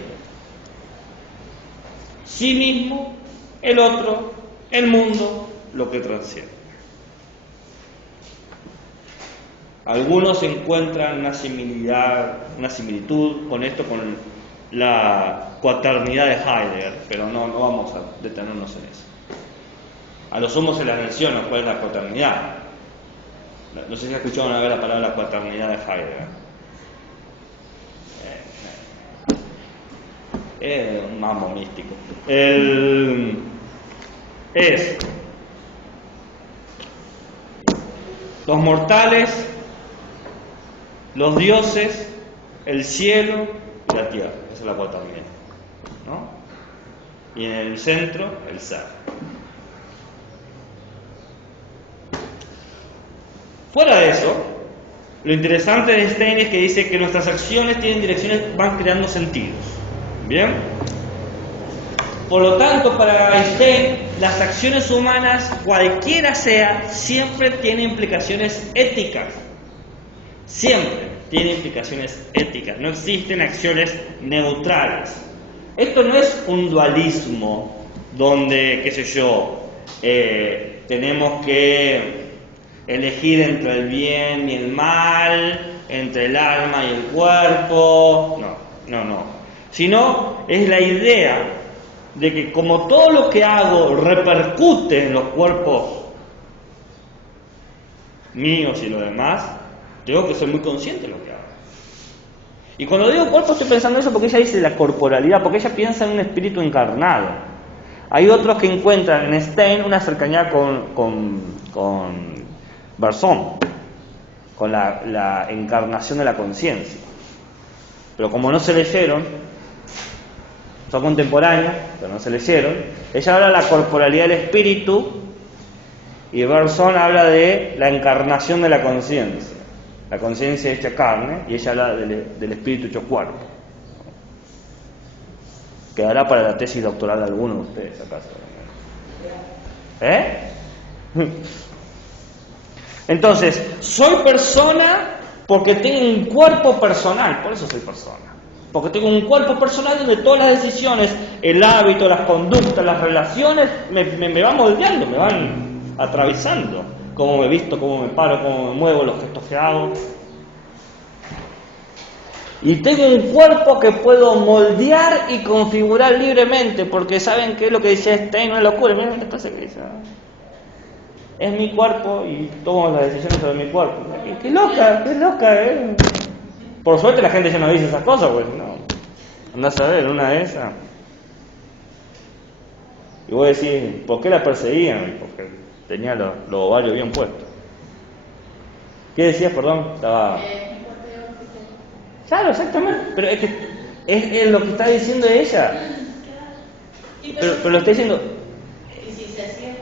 Sí mismo, el otro, el mundo, lo que trasciende. Algunos encuentran una similitud con esto, con la cuaternidad de Heidegger, pero no vamos a detenernos en eso. A lo sumo se les menciona cuál es la cuaternidad. No sé si escucharon una vez la palabra cuaternidad de Heidegger. Es un mambo místico. Es los mortales, los dioses, el cielo y la tierra. Esa es la cuaternidad, ¿no? Y en el centro, el ser. Fuera de eso, lo interesante de Stein es que dice que nuestras acciones tienen direcciones, van creando sentidos. ¿Bien? Por lo tanto, para Stein, las acciones humanas, cualquiera sea, siempre tienen implicaciones éticas. Siempre tiene implicaciones éticas. No existen acciones neutrales. Esto no es un dualismo donde, qué sé yo, tenemos que elegir entre el bien y el mal, entre el alma y el cuerpo. No. Sino es la idea de que como todo lo que hago repercute en los cuerpos míos y los demás, tengo que ser muy consciente de lo que hago. Y cuando digo cuerpo estoy pensando eso porque ella dice la corporalidad, porque ella piensa en un espíritu encarnado. Hay otros que encuentran en Stein una cercanía con Bergson, con la encarnación de la conciencia. Pero como no se leyeron, son contemporáneos, pero no se leyeron, ella habla de la corporalidad del espíritu y Bergson habla de la encarnación de la conciencia. La conciencia hecha carne y ella habla del espíritu hecho cuerpo. Quedará para la tesis doctoral de alguno de ustedes, acaso. Entonces, soy persona porque tengo un cuerpo personal, por eso soy persona. Porque tengo un cuerpo personal donde todas las decisiones, el hábito, las conductas, las relaciones, me van moldeando, me van atravesando. Cómo me visto, cómo me paro, cómo me muevo, los gestos que hago. Y tengo un cuerpo que puedo moldear y configurar libremente, porque ¿saben qué es lo que decía Stein? No es locura, miren esta frase que dice. Es mi cuerpo y tomo las decisiones sobre mi cuerpo. Qué loca, Por suerte la gente ya no dice esas cosas, pues no. Andás a ver, una de esas. Y vos decís, ¿por qué la perseguían? Porque tenía los ovarios bien puestos. ¿Qué decías, perdón? Estaba... Claro, exactamente. Pero es que es lo que está diciendo ella. Pero lo está diciendo... ¿Y si se hacía?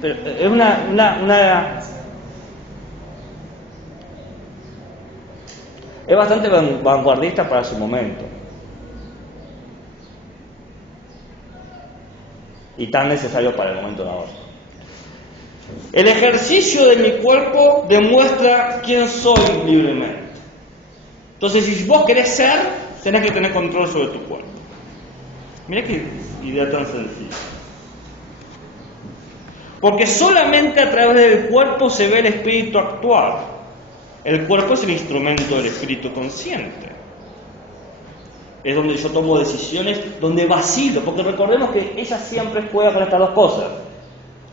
Pero es una... Es bastante vanguardista para su momento. Y tan necesario para el momento de ahora. El ejercicio de mi cuerpo demuestra quién soy libremente. Entonces, si vos querés ser, tenés que tener control sobre tu cuerpo. Mirá qué idea tan sencilla. Porque solamente a través del cuerpo se ve el espíritu actuar. El cuerpo es el instrumento del espíritu consciente. Es donde yo tomo decisiones, donde vacilo, porque recordemos que ella siempre juega con estas dos cosas,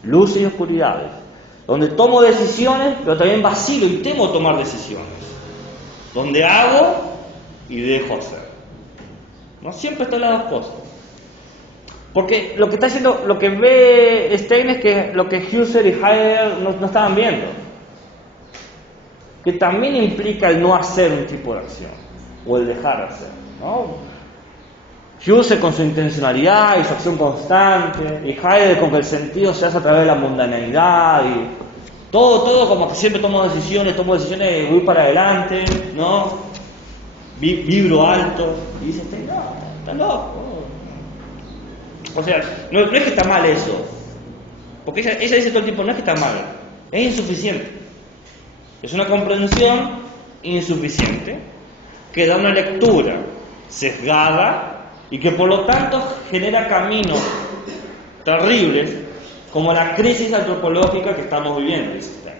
luz y oscuridades, donde tomo decisiones, pero también vacilo y temo tomar decisiones, donde hago y dejo hacer. No siempre están las dos cosas. Porque lo que está haciendo, lo que ve Stein es que lo que Husserl y Heidegger no estaban viendo, que también implica el no hacer un tipo de acción o el dejar hacer, ¿no? Husserl con su intencionalidad y su acción constante, y Heidegger con que el sentido se hace a través de la mundaneidad y todo como que siempre tomo decisiones, voy para adelante, ¿no? Vibro alto, y dice, no, está loco. O sea, no es que está mal eso. Porque ella dice todo el tiempo, no es que está mal, es insuficiente. Es una comprensión insuficiente que da una lectura sesgada y que por lo tanto genera caminos terribles como la crisis antropológica que estamos viviendo, dice Stein.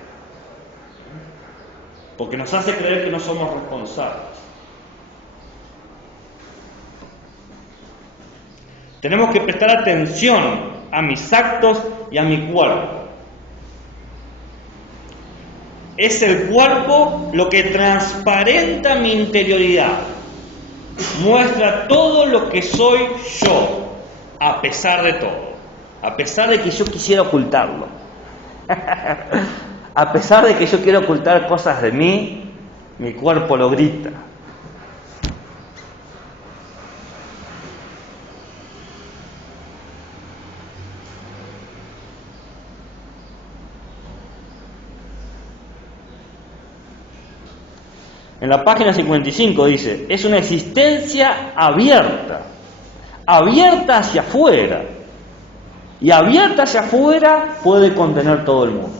Porque nos hace creer que no somos responsables. Tenemos que prestar atención a mis actos y a mi cuerpo. Es el cuerpo lo que transparenta mi interioridad, muestra todo lo que soy yo, a pesar de todo, a pesar de que yo quisiera ocultarlo, a pesar de que yo quiero ocultar cosas de mí, mi cuerpo lo grita. En la página 55 dice, es una existencia abierta, abierta hacia afuera, y abierta hacia afuera puede contener todo el mundo,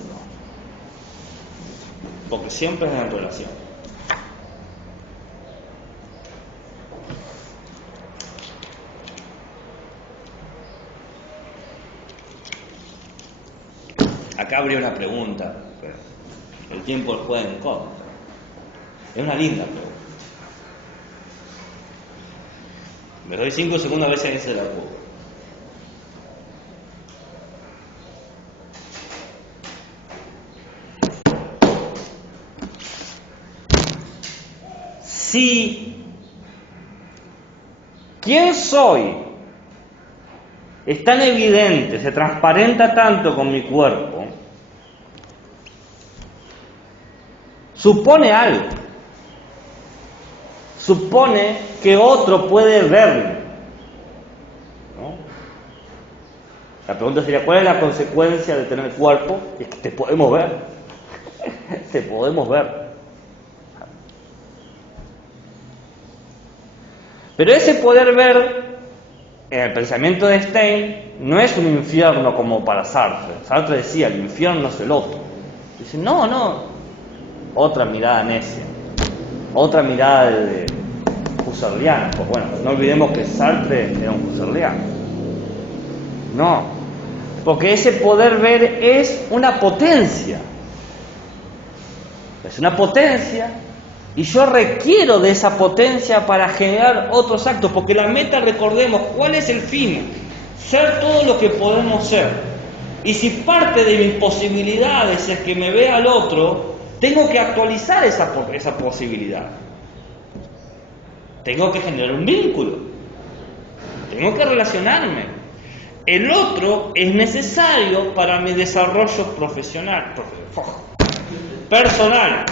porque siempre es en relación. Acá habría una pregunta, el tiempo juega en contra. Es una linda pregunta. Me doy 5 segundos a ver si alguien se la ocurre. Si quién soy es tan evidente, se transparenta tanto con mi cuerpo, supone algo. Supone que otro puede verme, ¿no? La pregunta sería, ¿cuál es la consecuencia de tener cuerpo? Es que te podemos ver. Te podemos ver. Pero ese poder ver, en el pensamiento de Stein, no es un infierno como para Sartre. Sartre decía, el infierno es el otro. Dice, no. Otra mirada necia. Otra mirada de husserliana. Pues bueno, no olvidemos que Sartre era un husserliano. No, porque ese poder ver es una potencia. Es una potencia y yo requiero de esa potencia para generar otros actos, porque la meta, recordemos, ¿cuál es el fin? Ser todo lo que podemos ser. Y si parte de mis posibilidades es que me vea al otro, tengo que actualizar esa posibilidad. Tengo que generar un vínculo. Tengo que relacionarme. El otro es necesario para mi desarrollo profesional. Personal.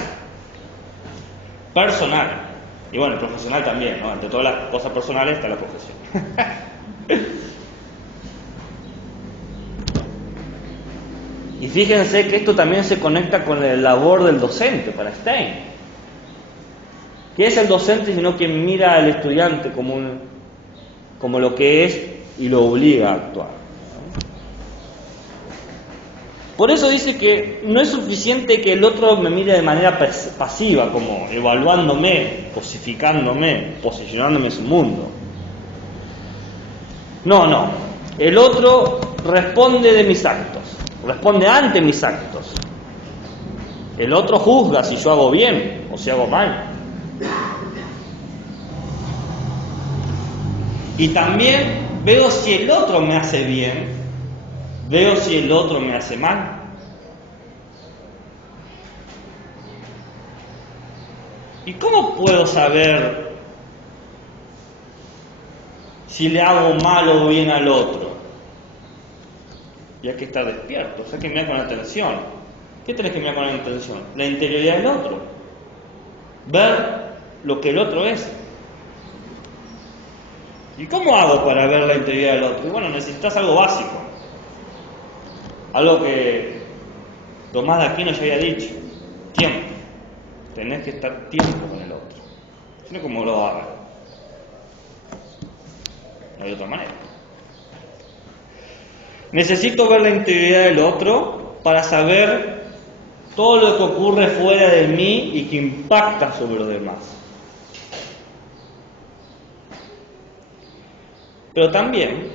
Y bueno, profesional también, ¿no? Entre todas las cosas personales está la profesión. Y fíjense que esto también se conecta con la labor del docente para Stein. ¿Qué es el docente sino quien mira al estudiante como lo que es y lo obliga a actuar? Por eso dice que no es suficiente que el otro me mire de manera pasiva, como evaluándome, cosificándome, posicionándome en su mundo. No. El otro responde de mis actos, responde ante mis actos. El otro juzga si yo hago bien o si hago mal. Y también veo si el otro me hace bien, veo si el otro me hace mal. ¿Y cómo puedo saber si le hago mal o bien al otro? Y hay que estar despierto, o sea, hay que mirar con atención. ¿Qué tenés que mirar con atención? La interioridad del otro. Ver lo que el otro es. ¿Y cómo hago para ver la integridad del otro? Y bueno, necesitas algo básico. Algo que Tomás de Aquino ya había dicho. Tiempo. Tenés que estar tiempo con el otro. Si no, ¿cómo lo hagas? No hay otra manera. Necesito ver la interioridad del otro para saber todo lo que ocurre fuera de mí y que impacta sobre los demás. Pero también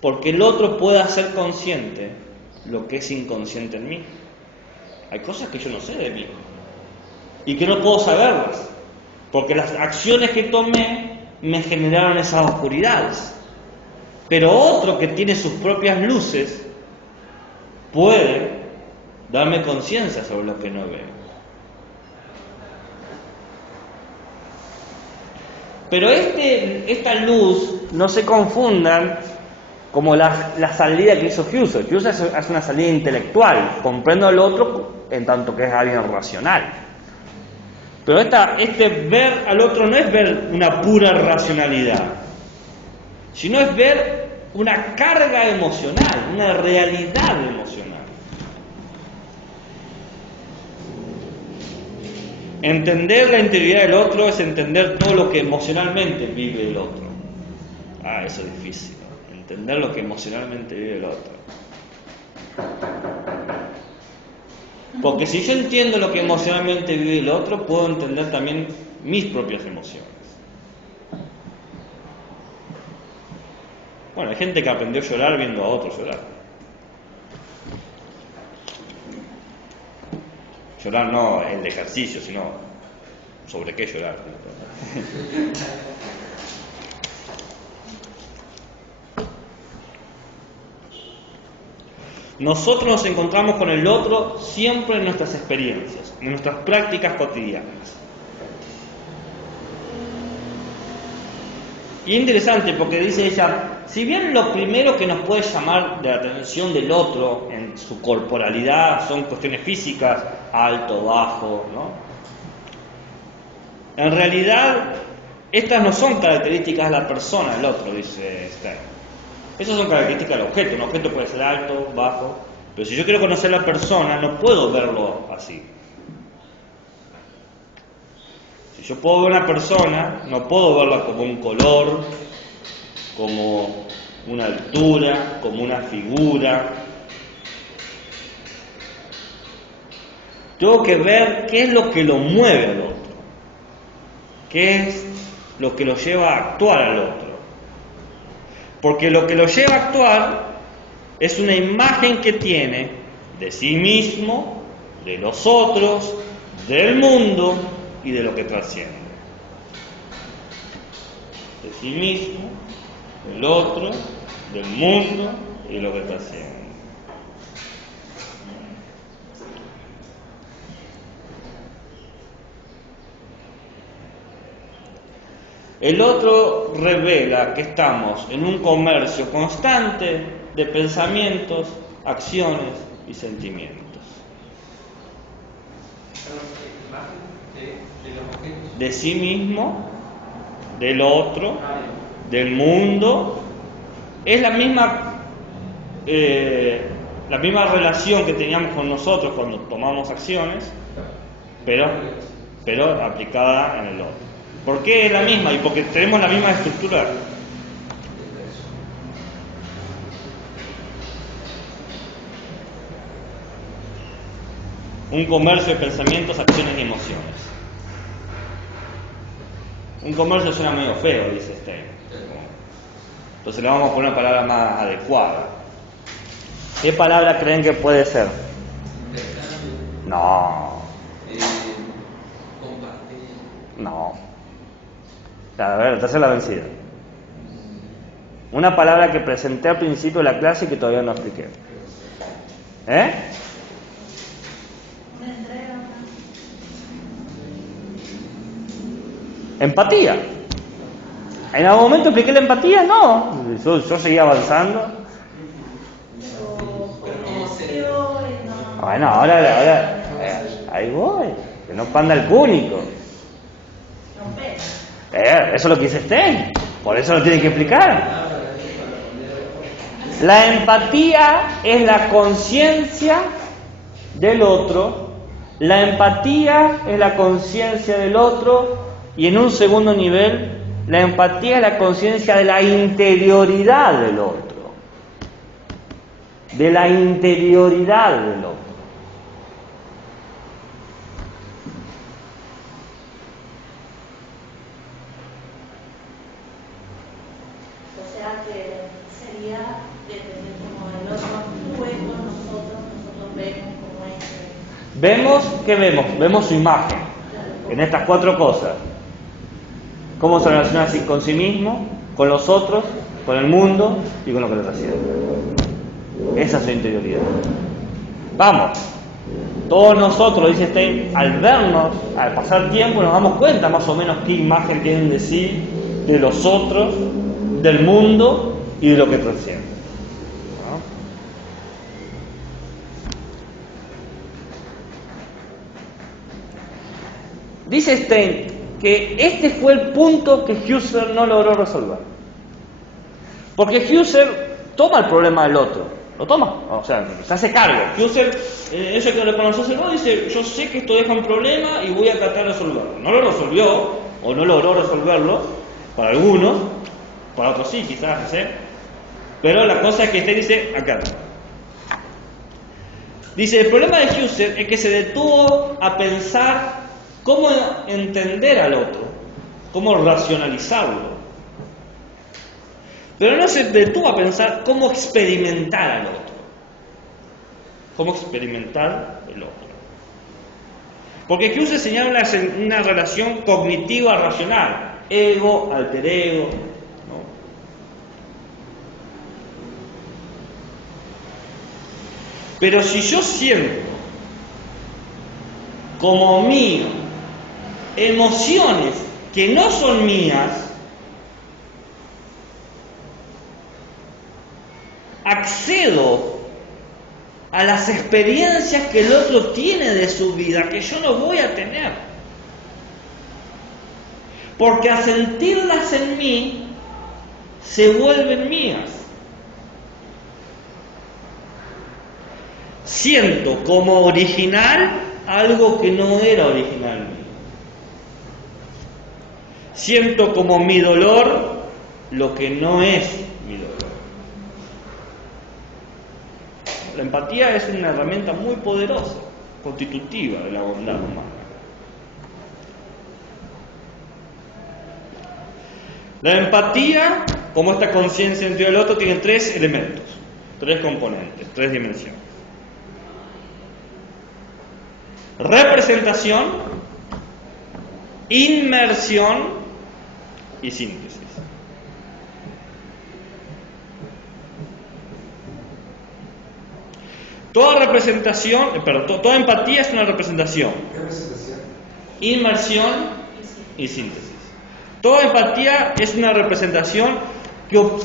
porque el otro pueda ser consciente lo que es inconsciente en mí. Hay cosas que yo no sé de mí y que no puedo saberlas, porque las acciones que tomé me generaron esas oscuridades. Pero otro que tiene sus propias luces puede darme conciencia sobre lo que no veo. Pero esta luz, no se confundan como la salida que hizo Husserl. Husserl hace una salida intelectual, comprendo al otro en tanto que es alguien racional. Pero este ver al otro no es ver una pura racionalidad, sino es ver una carga emocional, una realidad emocional. Entender la interioridad del otro es entender todo lo que emocionalmente vive el otro. Eso es difícil, ¿no? Entender lo que emocionalmente vive el otro. Porque si yo entiendo lo que emocionalmente vive el otro, puedo entender también mis propias emociones. Bueno, hay gente que aprendió a llorar viendo a otros llorar. Llorar no el ejercicio, sino sobre qué llorar. Nosotros nos encontramos con el otro siempre en nuestras experiencias, en nuestras prácticas cotidianas. Y es interesante porque dice ella, si bien lo primero que nos puede llamar de la atención del otro en su corporalidad son cuestiones físicas, alto, bajo, ¿no? En realidad, estas no son características de la persona del otro, dice Stern. Esas son características del objeto. Un objeto puede ser alto, bajo, pero si yo quiero conocer a la persona, no puedo verlo así. Si yo puedo ver a una persona, no puedo verla como un color, como una altura, como una figura. Tengo que ver qué es lo que lo mueve al otro, qué es lo que lo lleva a actuar al otro. Porque lo que lo lleva a actuar es una imagen que tiene de sí mismo, de los otros, del mundo y de lo que trasciende. De sí mismo, del otro, del mundo y de lo que trasciende. El otro revela que estamos en un comercio constante de pensamientos, acciones y sentimientos. De sí mismo, del otro, del mundo. Es la misma relación que teníamos con nosotros cuando tomamos acciones, pero aplicada en el otro. ¿Por qué es la misma? Y porque tenemos la misma estructura. Un comercio de pensamientos, acciones y emociones. Un comercio suena medio feo, dice Stein. Entonces le vamos a poner una palabra más adecuada. ¿Qué palabra creen que puede ser? No. No. A ver, tercera vencida. Una palabra que presenté al principio de la clase y que todavía no expliqué. Empatía. ¿En algún momento expliqué la empatía? No. Yo seguía avanzando. Bueno, ahora ahí voy. Que no panda el cúnico. Eso es lo que dice Stein. Por eso lo tiene que explicar. La empatía es la conciencia del otro. La empatía es la conciencia del otro. Y en un segundo nivel, la empatía es la conciencia de la interioridad del otro. de la interioridad del otro. O sea que sería depender como el otro actúe con nosotros, nosotros vemos como es. ¿Vemos? ¿Qué vemos? Vemos su imagen. En estas 4 cosas. Cómo se relaciona con sí mismo, con los otros, con el mundo y con lo que le recibe. Esa es su interioridad. Vamos. Todos nosotros, dice Stein, al vernos, al pasar tiempo, nos damos cuenta más o menos qué imagen tienen de sí, de los otros, del mundo y de lo que trasciende. ¿No? Dice Stein que este fue el punto que Husserl no logró resolver. Porque Husserl toma el problema del otro, lo toma, o sea, se hace cargo. Husserl, eso que reconoció Husserl, dice, yo sé que esto deja un problema y voy a tratar de resolverlo. No lo resolvió, o no logró resolverlo, para algunos, para otros sí, quizás, no sé. Pero la cosa es que Stein dice, acá. Dice, el problema de Husserl es que se detuvo a pensar cómo entender al otro, cómo racionalizarlo. Pero no se detuvo a pensar cómo experimentar al otro. Cómo experimentar el otro. Porque Husserl señala una relación cognitiva racional, ego, alter ego, ¿no? Pero si yo siento como mío emociones que no son mías, accedo a las experiencias que el otro tiene de su vida, que yo no voy a tener. Porque al sentirlas en mí, se vuelven mías. Siento como original algo que no era original mío. Siento como mi dolor lo que no es mi dolor. La empatía es una herramienta muy poderosa, constitutiva de la bondad humana. La empatía, como esta conciencia entre el otro, tiene 3 elementos, 3 componentes, 3 dimensiones. Representación, inmersión y síntesis. Toda representación, toda empatía es una representación. ¿Qué representación? Inmersión y síntesis. Toda empatía es una representación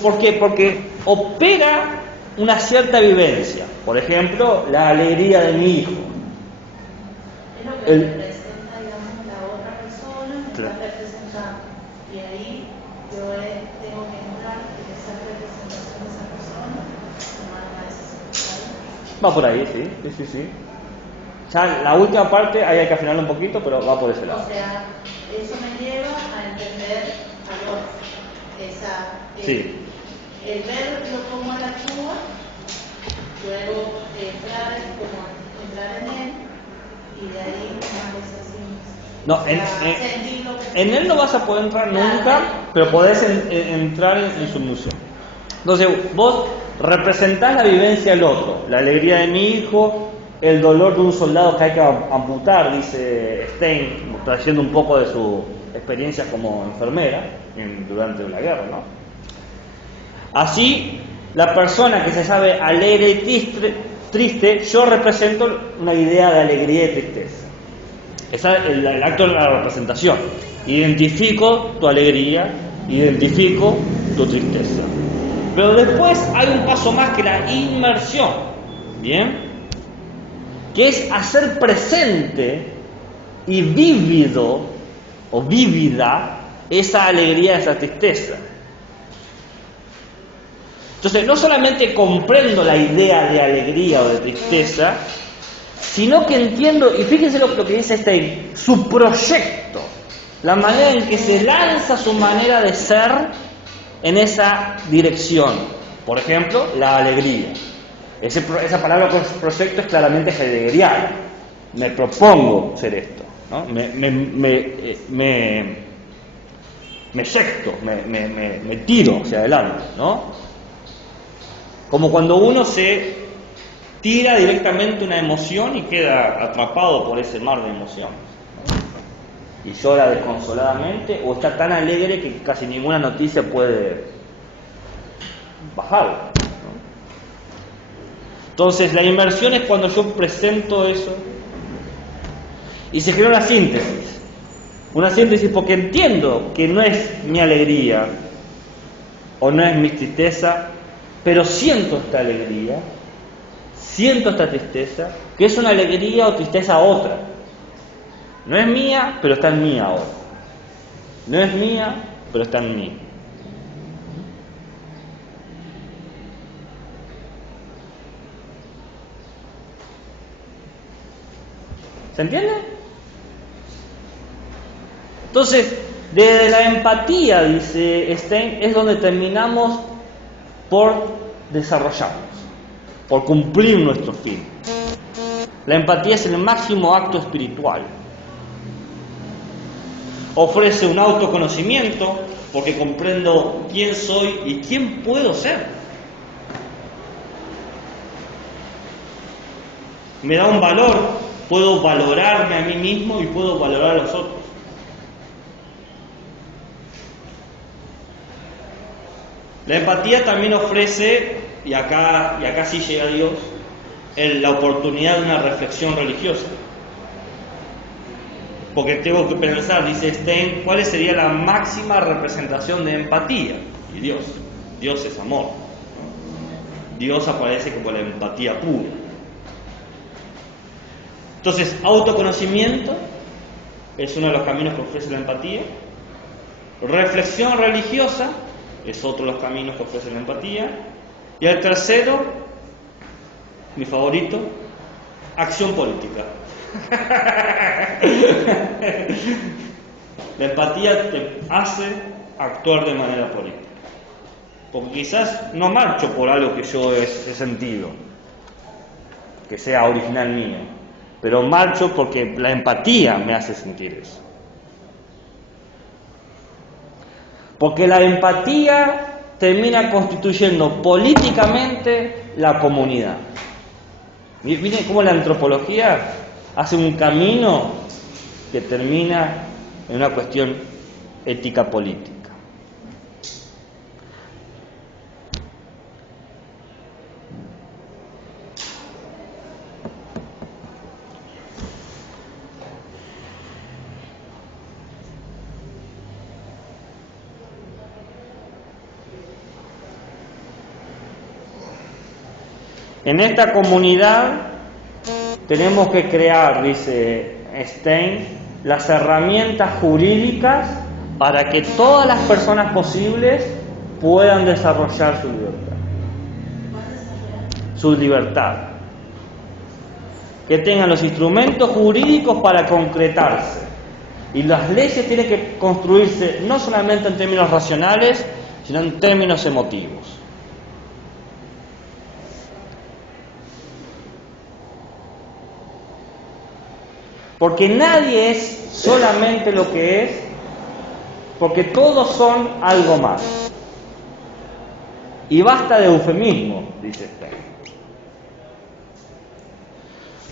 ¿por qué? Porque opera una cierta vivencia. Por ejemplo, la alegría de mi hijo. Es lo que representa, digamos, la otra persona, me Claro. está representando. Y ahí yo tengo que entrar en esa representación de esa persona, tomar una decisión. Va por ahí, sí. Ya la última parte, ahí hay que afinarlo un poquito, pero va por ese lado. O sea, eso me lleva a entender al otro. Sí. El ver cómo él actúa, luego entrar en él y de ahí tomar esa síntesis. No, O sea, sentir lo que en él no vas a poder entrar nunca, pero podés entrar en su museo. Entonces, vos representás la vivencia del otro, la alegría de mi hijo, el dolor de un soldado que hay que amputar, dice Stein, trayendo un poco de su experiencia como enfermera durante una guerra, ¿no? Así, la persona que se sabe alegre y triste, yo represento una idea de alegría y tristeza. Ese es el acto de la representación. Identifico tu alegría, identifico tu tristeza. Pero después hay un paso más que la inmersión, ¿bien? Que es hacer presente y vívido o vívida esa alegría, esa tristeza. Entonces, no solamente comprendo la idea de alegría o de tristeza, sino que entiendo, y fíjense lo que dice Stein, su proyecto, la manera en que se lanza su manera de ser en esa dirección. Por ejemplo, la alegría. Esa palabra proyecto es claramente heideggeriana. Me propongo ser esto, ¿no? Me eyecto, me tiro hacia adelante, ¿no? Como cuando uno se tira directamente una emoción y queda atrapado por ese mar de emociones, ¿no? Y llora desconsoladamente, o está tan alegre que casi ninguna noticia puede bajarlo, ¿no? Entonces la inmersión es cuando yo presento eso y se crea una síntesis. Una síntesis porque entiendo que no es mi alegría o no es mi tristeza, pero siento esta alegría, siento esta tristeza, que es una alegría o tristeza otra. No es mía, pero está en mí ahora. No es mía, pero está en mí. ¿Se entiende? Entonces, desde la empatía, dice Stein, es donde terminamos por desarrollarnos, por cumplir nuestro fin. La empatía es el máximo acto espiritual. Ofrece un autoconocimiento porque comprendo quién soy y quién puedo ser. Me da un valor, puedo valorarme a mí mismo y puedo valorar a los otros. La empatía también ofrece, y acá sí llega Dios, la oportunidad de una reflexión religiosa. Porque tengo que pensar, dice Stein, ¿cuál sería la máxima representación de empatía? Y Dios es amor, ¿no? Dios aparece como la empatía pura. Entonces, autoconocimiento es uno de los caminos que ofrece la empatía. Reflexión religiosa es otro de los caminos que ofrece la empatía. Y el tercero, mi favorito, acción política. La empatía te hace actuar de manera política. Porque quizás no marcho por algo que yo he sentido, que sea original mío, pero marcho porque la empatía me hace sentir eso. Porque la empatía termina constituyendo políticamente la comunidad. Miren cómo la antropología hace un camino que termina en una cuestión ética política. En esta comunidad tenemos que crear, dice Stein, las herramientas jurídicas para que todas las personas posibles puedan desarrollar su libertad. Su libertad. Que tengan los instrumentos jurídicos para concretarse. Y las leyes tienen que construirse no solamente en términos racionales, sino en términos emotivos. Porque nadie es solamente lo que es, porque todos son algo más. Y basta de eufemismo, dice Stein.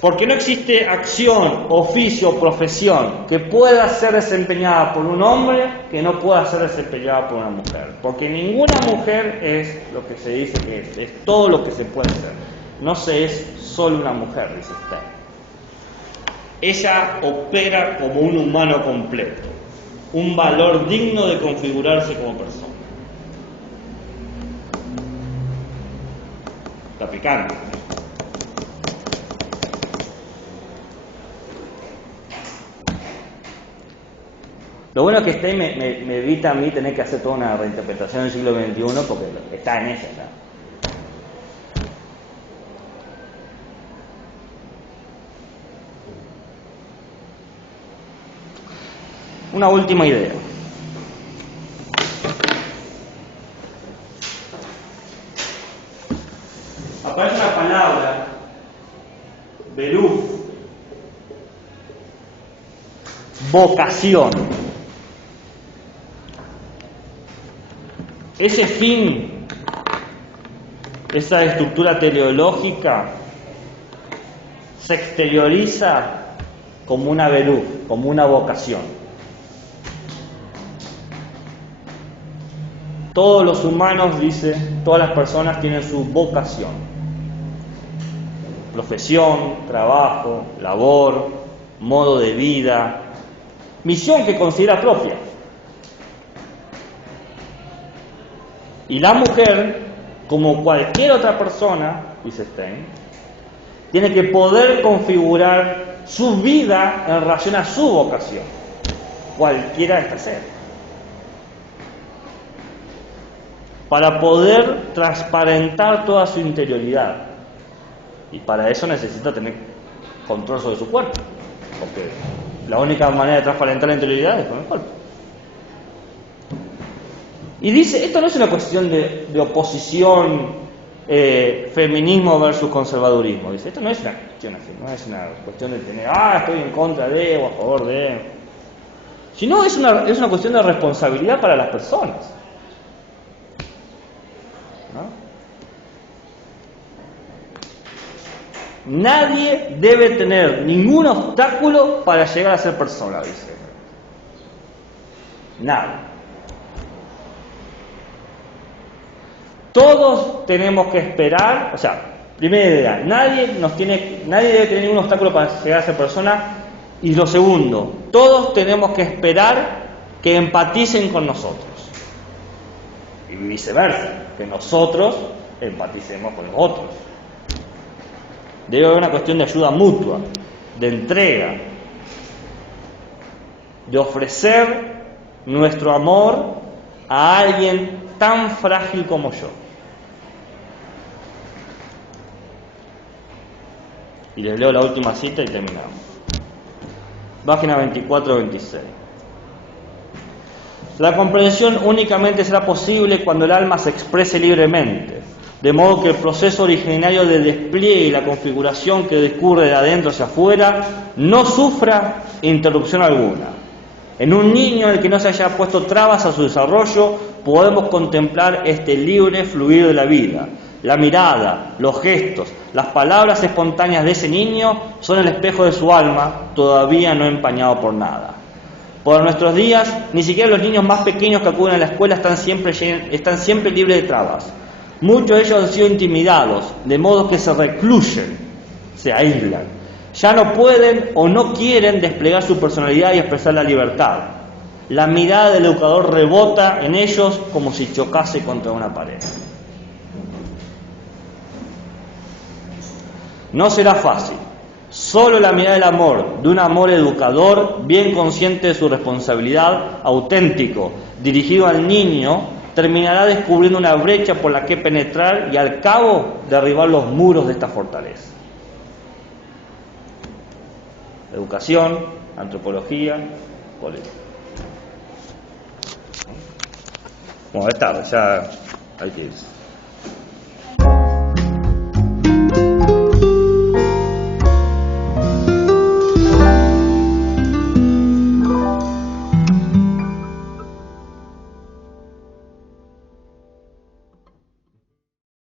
Porque no existe acción, oficio o profesión que pueda ser desempeñada por un hombre que no pueda ser desempeñada por una mujer. Porque ninguna mujer es lo que se dice que es todo lo que se puede ser. No se es solo una mujer, dice Stein. Ella opera como un humano completo, un valor digno de configurarse como persona. Está picante. Lo bueno es que Stein me evita a mí tener que hacer toda una reinterpretación del siglo XXI porque está en ella, ¿no? Una última idea. aparece una palabra, beruf, vocación. Ese fin, esa estructura teleológica, se exterioriza como una beruf, como una vocación. Todos los humanos, dice, todas las personas tienen su vocación. Profesión, trabajo, labor, modo de vida, misión que considera propia. Y la mujer, como cualquier otra persona, dice Stein, tiene que poder configurar su vida en relación a su vocación, cualquiera esta sea, para poder transparentar toda su interioridad. Y para eso necesita tener control sobre su cuerpo, porque la única manera de transparentar la interioridad es con el cuerpo. Y dice, esto no es una cuestión de oposición feminismo versus conservadurismo. Dice, esto no es una cuestión así, no es una cuestión de tener, estoy en contra de o a favor de, sino es una cuestión de responsabilidad para las personas, ¿no? Nadie debe tener ningún obstáculo para llegar a ser persona, dice. Nada. Todos tenemos que esperar, o sea, primera idea, nadie debe tener ningún obstáculo para llegar a ser persona. Y lo segundo, todos tenemos que esperar que empaticen con nosotros. Y viceversa, que nosotros empaticemos con los otros. Debe haber una cuestión de ayuda mutua, de entrega, de ofrecer nuestro amor a alguien tan frágil como yo. Y les leo la última cita y terminamos. Página 24-26. La comprensión únicamente será posible cuando el alma se exprese libremente, de modo que el proceso originario de despliegue y la configuración que discurre de adentro hacia afuera no sufra interrupción alguna. En un niño en el que no se haya puesto trabas a su desarrollo, podemos contemplar este libre fluir de la vida. La mirada, los gestos, las palabras espontáneas de ese niño son el espejo de su alma, todavía no empañado por nada. Por nuestros días, ni siquiera los niños más pequeños que acuden a la escuela están siempre libres de trabas. Muchos de ellos han sido intimidados, de modo que se recluyen, se aíslan. Ya no pueden o no quieren desplegar su personalidad y expresar la libertad. La mirada del educador rebota en ellos como si chocase contra una pared. No será fácil. Solo la mirada del amor, de un amor educador, bien consciente de su responsabilidad, auténtico, dirigido al niño, terminará descubriendo una brecha por la que penetrar y al cabo derribar los muros de esta fortaleza. Educación, antropología, política. Bueno, es tarde, ya hay que irse.